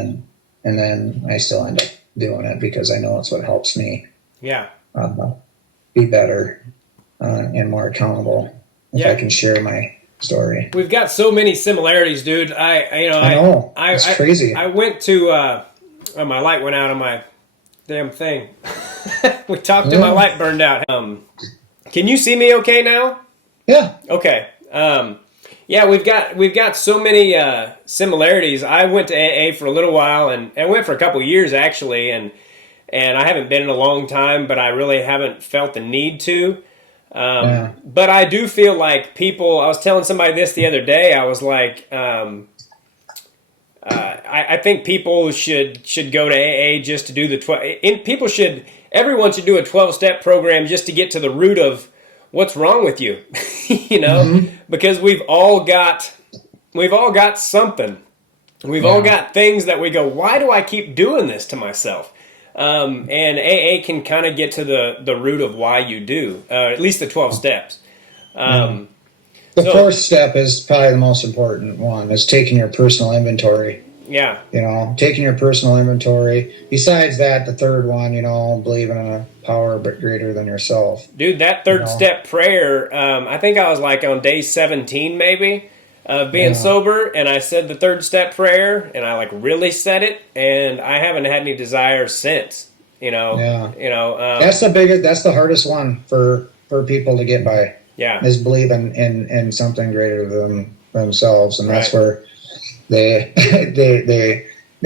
And then I still end up doing it because I know it's what helps me. Yeah. Be better and more accountable. If I can share my story. We've got so many similarities, dude. I know. It's crazy. I went to, oh, my light went out on my damn thing. We talked and my light burned out. Can you see me okay now? Yeah. Okay. Yeah, we've got so many similarities. I went to AA for a little while, and went for a couple years actually, and I haven't been in a long time, but I really haven't felt the need to. But I do feel like people. I was telling somebody this the other day. I was like, I think people should go to AA just to do the 12. Everyone should do a 12-step program just to get to the root of what's wrong with you, you know, because we've all got something. We've all got things that we go, why do I keep doing this to myself? And AA can kind of get to the root of why you do, at least the 12 steps. The fourth step is probably the most important one, is taking your personal inventory. Yeah. You know, taking your personal inventory. Besides that, the third one, you know, believing in a power but greater than yourself. Dude, that third step prayer, I think I was like on day 17 maybe of being sober, and I said the third step prayer, and I like really said it, and I haven't had any desire since. You know. Yeah. You know. That's the hardest one for people to get by. Yeah. Is believing in something greater than themselves, and that's where they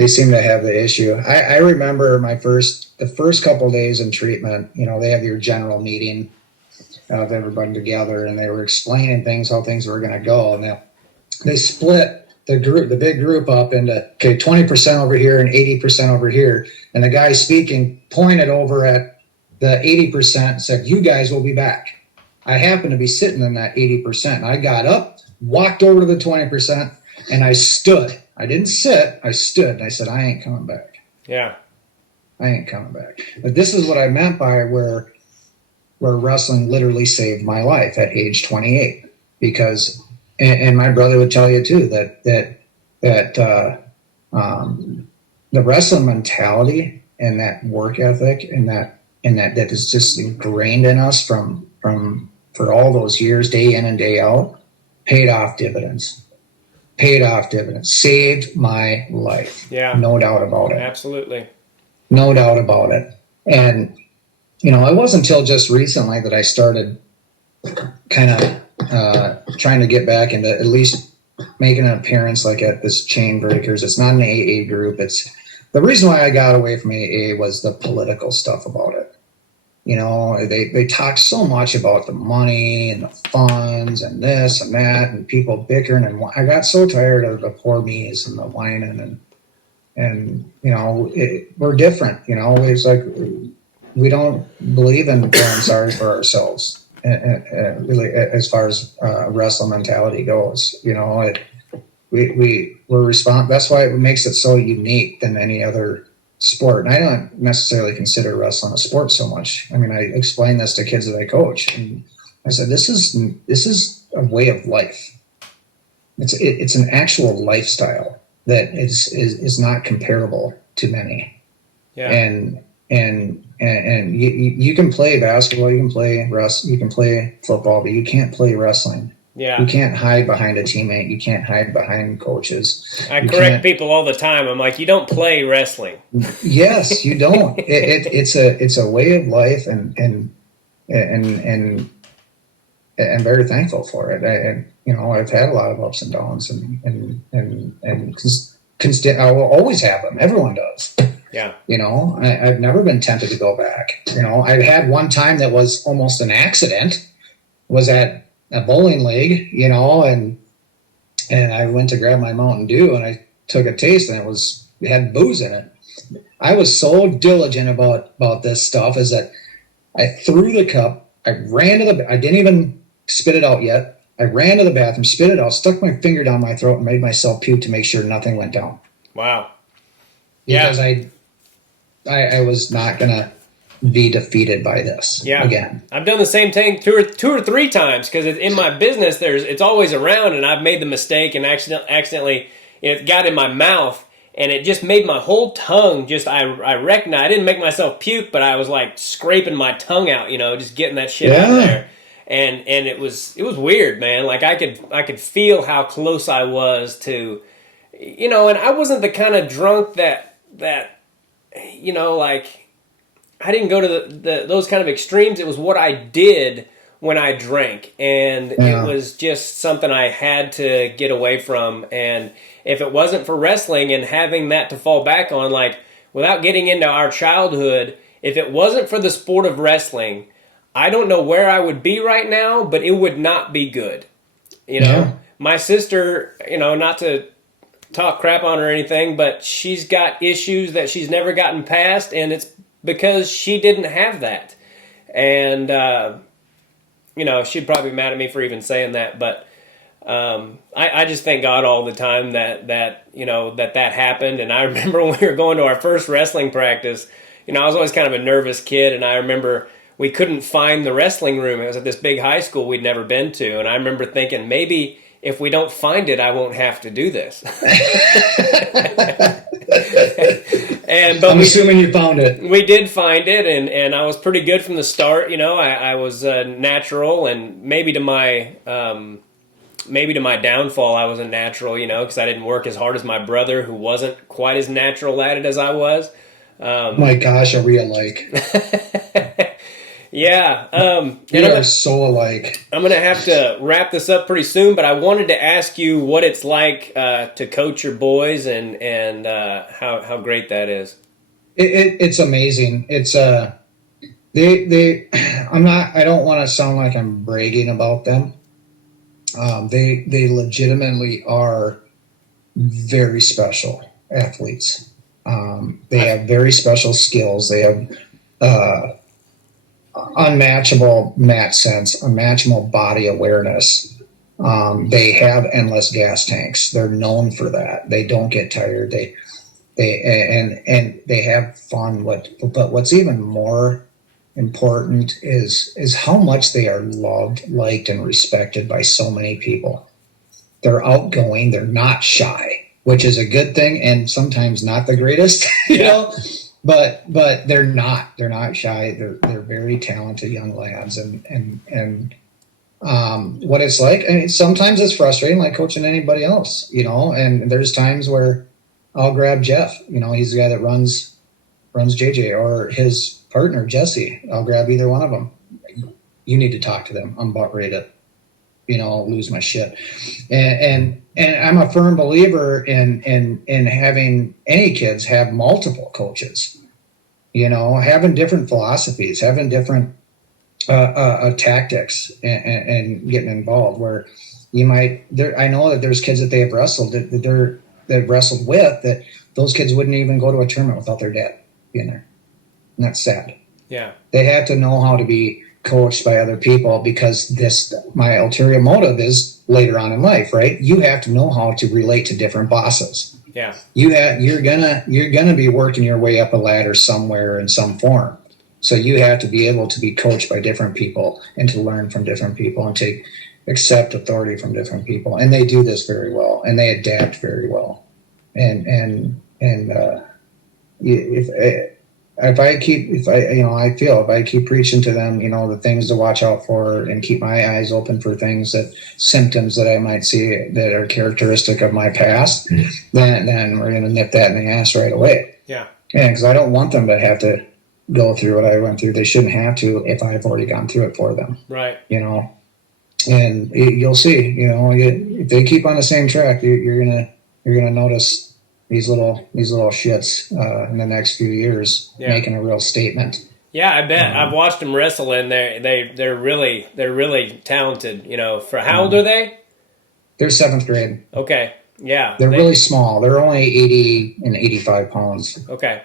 seem to have the issue. I remember the first couple of days in treatment. You know, they have your general meeting of everybody together, and they were explaining how things were going to go, and they split the big group up into 20% over here and 80% over here, and the guy speaking pointed over at the 80% and said, "You guys will be back." I happened to be sitting in that 80%. I got up, walked over to the 20%, and I stood. I didn't sit. I stood, and I said, "I ain't coming back." Yeah. I ain't coming back. But this is what I meant by where wrestling literally saved my life at age 28. Because, and my brother would tell you too, that the wrestling mentality and that work ethic and that is just ingrained in us from for all those years, day in and day out, paid off dividends. Saved my life. Yeah. No doubt about it. Absolutely. No doubt about it. And, you know, it wasn't until just recently that I started kind of trying to get back into at least making an appearance like at this Chain Breakers. It's not an AA group. It's the reason why I got away from AA was the political stuff about it. You know, they talk so much about the money and the funds and this and that and people bickering, and I got so tired of the poor me's and the whining and you know, we're different. You know, it's like we don't believe in feeling sorry for ourselves. Really, as far as wrestling mentality goes, you know, we're responsible. That's why it makes it so unique than any other sport. And I don't necessarily consider wrestling a sport so much. I mean, I explain this to kids that I coach, and I said, this is a way of life. It's an actual lifestyle that is not comparable to many. Yeah. And you can play basketball, you can play football, but you can't play wrestling. Yeah. You can't hide behind a teammate. You can't hide behind coaches. I correct people all the time. I'm like, you don't play wrestling. Yes, you don't. It's a way of life, and I'm very thankful for it. You know, I've had a lot of ups and downs, and I will always have them. Everyone does. Yeah. You know, I've never been tempted to go back. You know, I had one time that was almost an accident. Was at a bowling league, you know, and I went to grab my Mountain Dew, and I took a taste, and it had booze in it. I was so diligent about this stuff is that I threw the cup, I didn't even spit it out yet. I ran to the bathroom, spit it out, stuck my finger down my throat, and made myself puke to make sure nothing went down. Wow. Because I was not gonna be defeated by this again. I've done the same thing two or three times, because in my business it's always around, and I've made the mistake and accidentally it got in my mouth, and it just made my whole tongue I recognize I didn't make myself puke, but I was like scraping my tongue out, you know, just getting that shit out of there. and it was weird, man. Like I could feel how close I was to, and I wasn't the kind of drunk that like I didn't go to those kind of extremes. It was what I did when I drank, and it was just something I had to get away from. And if it wasn't for wrestling and having that to fall back on, like without getting into our childhood, if it wasn't for the sport of wrestling, I don't know where I would be right now, but it would not be good. My sister, not to talk crap on her or anything, but she's got issues that she's never gotten past, and it's because she didn't have that. And, she'd probably be mad at me for even saying that, but I just thank God all the time that happened. And I remember when we were going to our first wrestling practice, I was always kind of a nervous kid, and I remember we couldn't find the wrestling room. It was at this big high school we'd never been to, and I remember thinking, maybe if we don't find it, I won't have to do this. But I'm assuming you found it. We did find it, and I was pretty good from the start. I was natural, and maybe to my downfall, I was a natural. Because I didn't work as hard as my brother, who wasn't quite as natural at it as I was. My gosh, are we alike? Yeah. We are so alike. I'm going to have to wrap this up pretty soon, but I wanted to ask you what it's like to coach your boys and how great that is. It's amazing. It's I don't want to sound like I'm bragging about them. They legitimately are very special athletes. They have very special skills. They have unmatchable mat sense, unmatchable body awareness. They have endless gas tanks. They're known for that. They don't get tired. They have fun. But what's even more important is how much they are loved, liked, and respected by so many people. They're outgoing. They're not shy, which is a good thing, and sometimes not the greatest, you know. But they're not shy. They're very talented young lads, and what it's like. I mean, sometimes it's frustrating, like coaching anybody else, And there's times where I'll grab Jeff. He's the guy that runs JJ, or his partner Jesse. I'll grab either one of them. You need to talk to them. I'm about ready to, lose my shit. And I'm a firm believer in having any kids have multiple coaches. Having different philosophies, having different tactics, and getting involved. Where you might, I know that there's kids that they have wrestled they've wrestled with, that those kids wouldn't even go to a tournament without their dad being there. And that's sad. Yeah, they have to know how to be coached by other people, because my ulterior motive is later on in life, right? You have to know how to relate to different bosses. Yeah, you're gonna be working your way up a ladder somewhere in some form. So you have to be able to be coached by different people and to learn from different people and to accept authority from different people. And they do this very well, and they adapt very well. If I keep preaching to them, the things to watch out for, and keep my eyes open for symptoms that I might see that are characteristic of my past, then we're going to nip that in the ass right away. Yeah. Yeah, because I don't want them to have to go through what I went through. They shouldn't have to if I've already gone through it for them. Right. And you'll see, if they keep on the same track, you're gonna notice these little shits in the next few years making a real statement. Yeah, I bet. I've watched them wrestle, and they're really talented. For how old are they? They're 7th grade. Okay. Yeah. They're really small. They're only 80 and 85 pounds. Okay.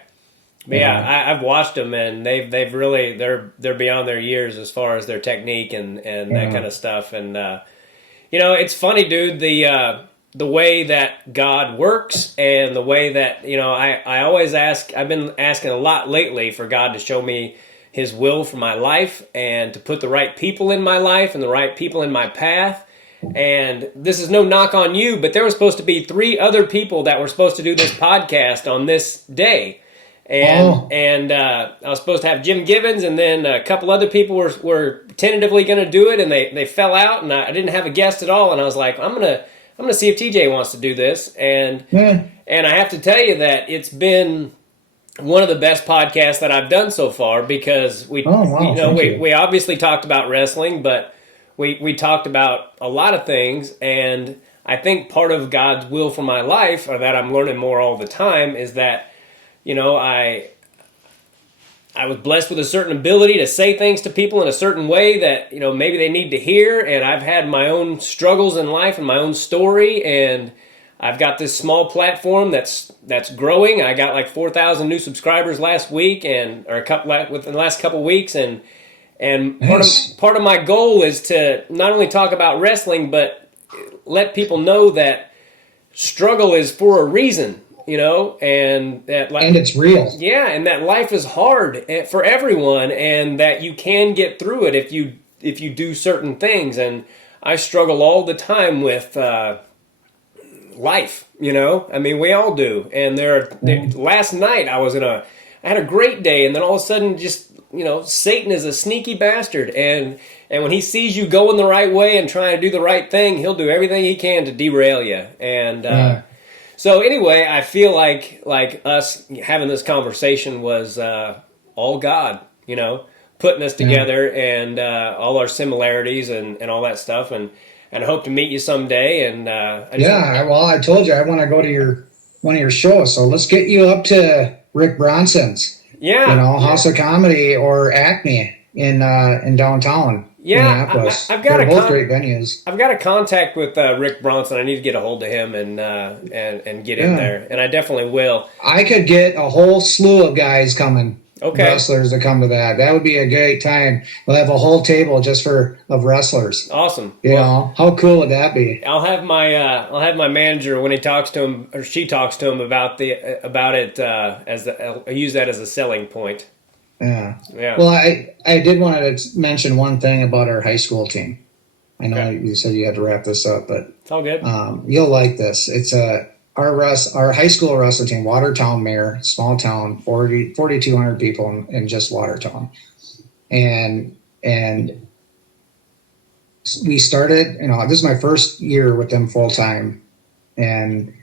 But I've watched them, and they've really they're beyond their years as far as their technique and that kind of stuff. And it's funny, dude. The way that God works, and the way that I always ask. I've been asking a lot lately for God to show me His will for my life, and to put the right people in my life and the right people in my path. And this is no knock on you, but there were supposed to be 3 other people that were supposed to do this podcast on this day. and I was supposed to have Jim Givens, and then a couple other people were tentatively going to do it, and they fell out, and I didn't have a guest at all. And I was like, I'm gonna see if TJ wants to do this, and I have to tell you that it's been one of the best podcasts that I've done so far, because we obviously talked about wrestling, but we talked about a lot of things, and I think part of God's will for my life, or that I'm learning more all the time, is that, I was blessed with a certain ability to say things to people in a certain way that, maybe they need to hear, and I've had my own struggles in life and my own story, and I've got this small platform that's growing. I got like 4,000 new subscribers last week, within the last couple weeks, and nice. part of my goal is to not only talk about wrestling, but let people know that struggle is for a reason, and that and it's real. Yeah, and that life is hard for everyone, and that you can get through it if you do certain things. And I struggle all the time with life, I mean, we all do. And last night I had a great day, and then all of a sudden, just, Satan is a sneaky bastard, and when he sees you going the right way and trying to do the right thing, he'll do everything he can to derail you. And so anyway, I feel like us having this conversation was all God, putting us together, and all our similarities and all that stuff, and I hope to meet you someday. And I told you I want to go to one of your shows, so let's get you up to Rick Bronson's. House of Comedy or Acme in downtown. Minneapolis. They're both great venues. I've got a contact with Rick Bronson. I need to get a hold of him and get in there, and I definitely will. I could get a whole slew of guys coming. Okay. Wrestlers to come to that. That would be a great time. We'll have a whole table just of wrestlers. Awesome. How cool would that be? I'll have my manager, when he talks to him, or she talks to him about it, I'll use that as a selling point. Yeah. Yeah. Well, I did want to mention one thing about our high school team. I know you said you had to wrap this up, but it's all good. You'll like this. It's our high school wrestling team, Watertown Mayor, small town, 4,200 people in just Watertown. And we started, this is my first year with them full time. And,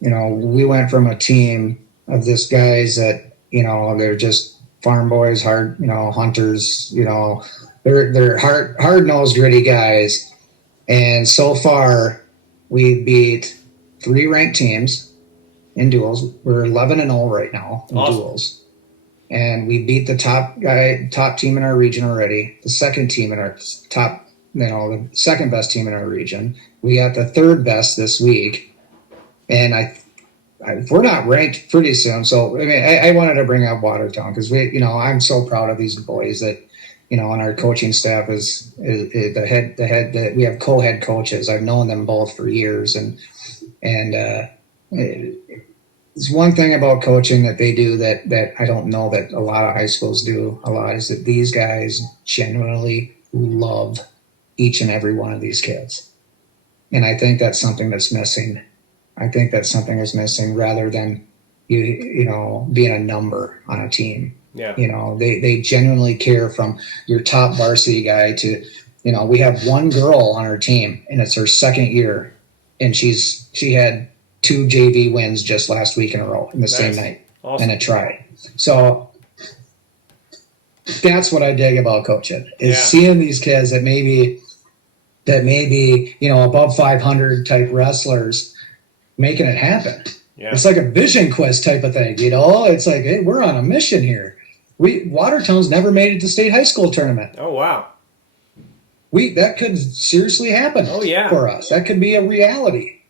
we went from a team of this guys that, they're just farm boys, hard, hunters, they're hard-nosed, gritty guys. And so far we beat 3 ranked teams in duels. We're 11-0 right now in duels. And we beat the top team in our region already, the second team in our top, the second best team in our region. We got the third best this week. And we're not ranked pretty soon. So, I wanted to bring up Watertown because I'm so proud of these boys that, and our coaching staff is the head, we have co-head coaches. I've known them both for years. And it's one thing about coaching that they do that I don't know that a lot of high schools do a lot, is that these guys genuinely love each and every one of these kids. And I think that's something that's missing. Rather than being a number on a team. Yeah. They genuinely care, from your top varsity guy to, we have one girl on our team, and it's her second year, and she had 2 JV wins just last week in a row in the same night. Awesome. And a try. So that's what I dig about coaching, is seeing these kids that maybe above 500 type wrestlers making it happen. Yeah. It's like a vision quest type of thing, It's like, hey, we're on a mission here. Watertown's never made it to state high school tournament. Oh wow. That could seriously happen. Oh yeah. For us. That could be a reality.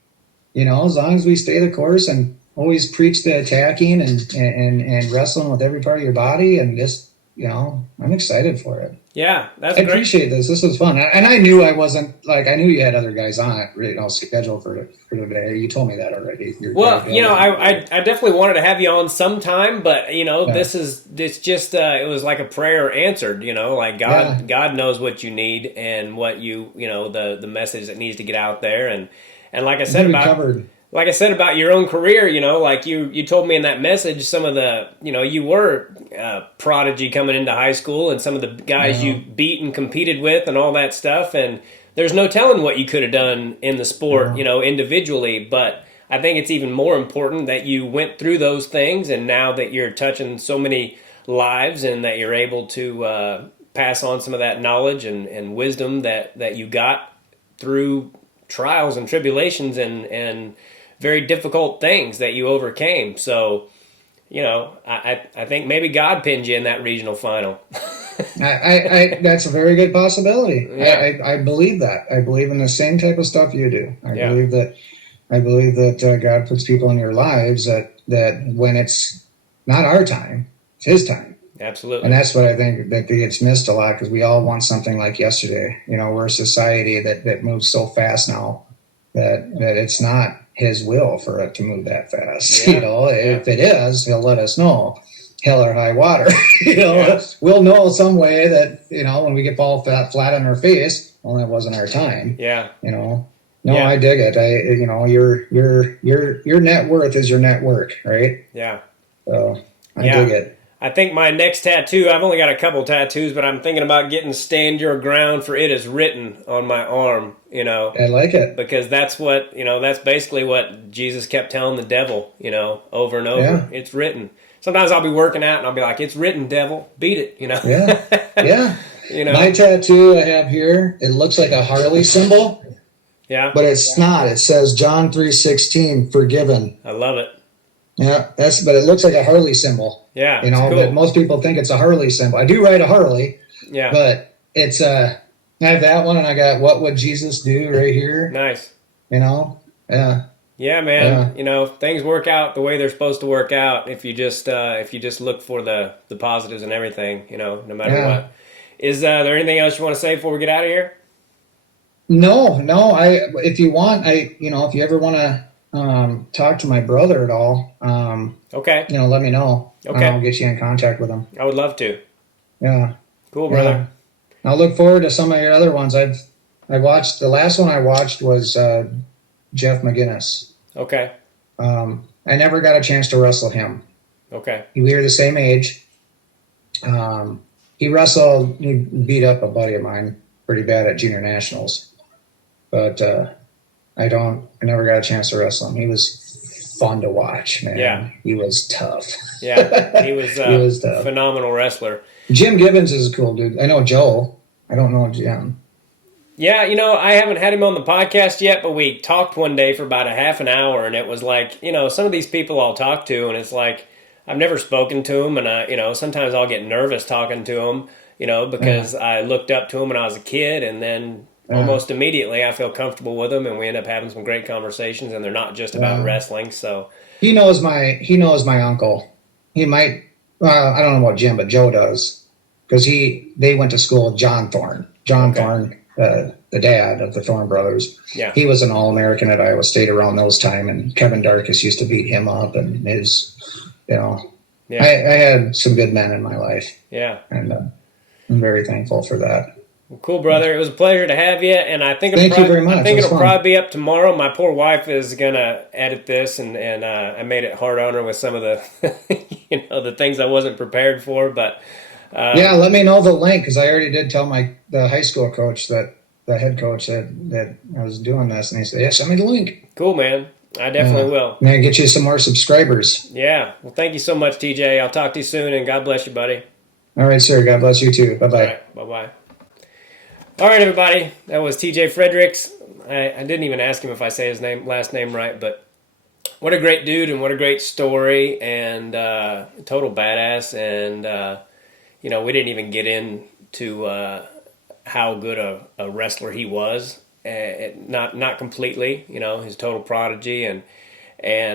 As long as we stay the course and always preach the attacking and wrestling with every part of your body, and just, I'm excited for it. Yeah, that's I great. appreciate this. This was fun. And I knew I knew you had other guys on it, scheduled for today. You told me that already. I definitely wanted to have you on sometime, but it's just it was like a prayer answered, like God knows what you need and what the message that needs to get out there. And like I said like I said about your own career, like you told me in that message, some of the, you were prodigy coming into high school, and some of the guys you beat and competed with and all that stuff. And there's no telling what you could have done in the sport, individually. But I think it's even more important that you went through those things, and now that you're touching so many lives and that you're able to pass on some of that knowledge and wisdom that you got through trials and tribulations and very difficult things that you overcame. So, I think maybe God pinned you in that regional final. I that's a very good possibility. Yeah. I believe that. I believe in the same type of stuff you do. I believe that God puts people in your lives that when it's not our time, it's His time. Absolutely. And that's what I think that gets missed a lot, because we all want something like yesterday. We're a society that moves so fast now that it's not His will for it to move that fast. If it is, He'll let us know, hell or high water. We'll know some way that when we get fall flat on our face, well, that wasn't our time. Yeah. I dig it. Your net worth is your net worth, right? Yeah. So I dig it. I think my next tattoo, I've only got a couple tattoos, but I'm thinking about getting "Stand Your Ground, for it is written" on my arm, I like it. Because that's what, that's basically what Jesus kept telling the devil, over and over. Yeah. It's written. Sometimes I'll be working out and I'll be like, "It's written, devil, beat it," Yeah. My tattoo I have here, it looks like a Harley symbol. Yeah. But it's not. It says John 3:16, forgiven. I love it. Yeah, but it looks like a Harley symbol. Yeah, cool. But most people think it's a Harley symbol. I do ride a Harley. Yeah. But it's I have that one, and I got "What Would Jesus Do" right here. Nice. Yeah. Yeah, man. Yeah. Things work out the way they're supposed to work out if you just look for the positives and everything. No matter what. Is there anything else you want to say before we get out of here? No. If you want, if you ever want to talk to my brother at all, okay, let me know. Okay, I'll get you in contact with him. I would love to. Yeah, cool, brother. I'll look forward to some of your other ones. I watched, the last one I watched was Jeff McGinnis. Okay. I never got a chance to wrestle him. Okay. We were the same age. He beat up a buddy of mine pretty bad at junior nationals, but I never got a chance to wrestle him. He was fun to watch, man. Yeah. He was tough. Yeah, he was tough. Phenomenal wrestler. Jim Gibbons is a cool dude. I know Joe. I don't know Jim. Yeah, I haven't had him on the podcast yet, but we talked one day for about a half an hour, and it was like, some of these people I'll talk to, and it's like, I've never spoken to him, and sometimes I'll get nervous talking to him, because I looked up to him when I was a kid, and then almost immediately I feel comfortable with them, and we end up having some great conversations, and they're not just about wrestling. So he knows my uncle. He might, I don't know about Jim, but Joe does, because they went to school with John Thorne. Thorne, the dad of the Thorne brothers. Yeah, he was an All-American at Iowa State around those time, and Kevin Darkus used to beat him up, and I had some good men in my life. Yeah, and I'm very thankful for that. Well, cool, brother. It was a pleasure to have you, and I think thank you very much. I think it'll probably be up tomorrow. My poor wife is gonna edit this, and I made it hard on her with some of the the things I wasn't prepared for. But let me know the link, because I already did tell the high school coach, that the head coach, that I was doing this, and he said, "Yeah, send me the link." Cool, man. I definitely will. May I get you some more subscribers? Yeah. Well, thank you so much, TJ. I'll talk to you soon, and God bless you, buddy. All right, sir. God bless you too. Bye-bye. All right, bye-bye. All right, everybody. That was TJ Friedrichs. I didn't even ask him if I say his last name right, but what a great dude, and what a great story, and total badass. And we didn't even get into how good a wrestler he was. Not completely. His total prodigy, and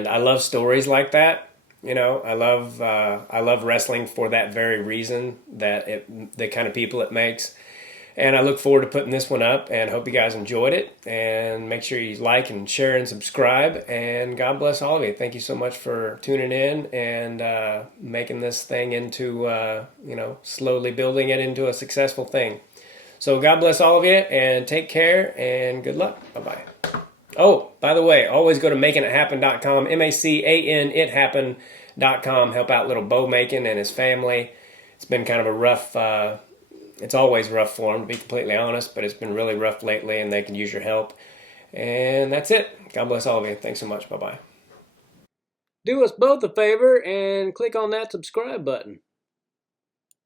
I love stories like that. I love wrestling for that very reason, the kind of people it makes. And I look forward to putting this one up, and hope you guys enjoyed it. And make sure you like and share and subscribe. And God bless all of you. Thank you so much for tuning in and making this thing into, slowly building it into a successful thing. So God bless all of you, and take care, and good luck. Bye-bye. Oh, by the way, always go to makingithappen.com, M-A-C-A-N ithappen.com. Help out little Bo Macon and his family. It's been kind of a rough, it's always rough for him, to be completely honest, but it's been really rough lately, and they can use your help. And that's it. God bless all of you. Thanks so much. Bye-bye. Do us both a favor and click on that subscribe button.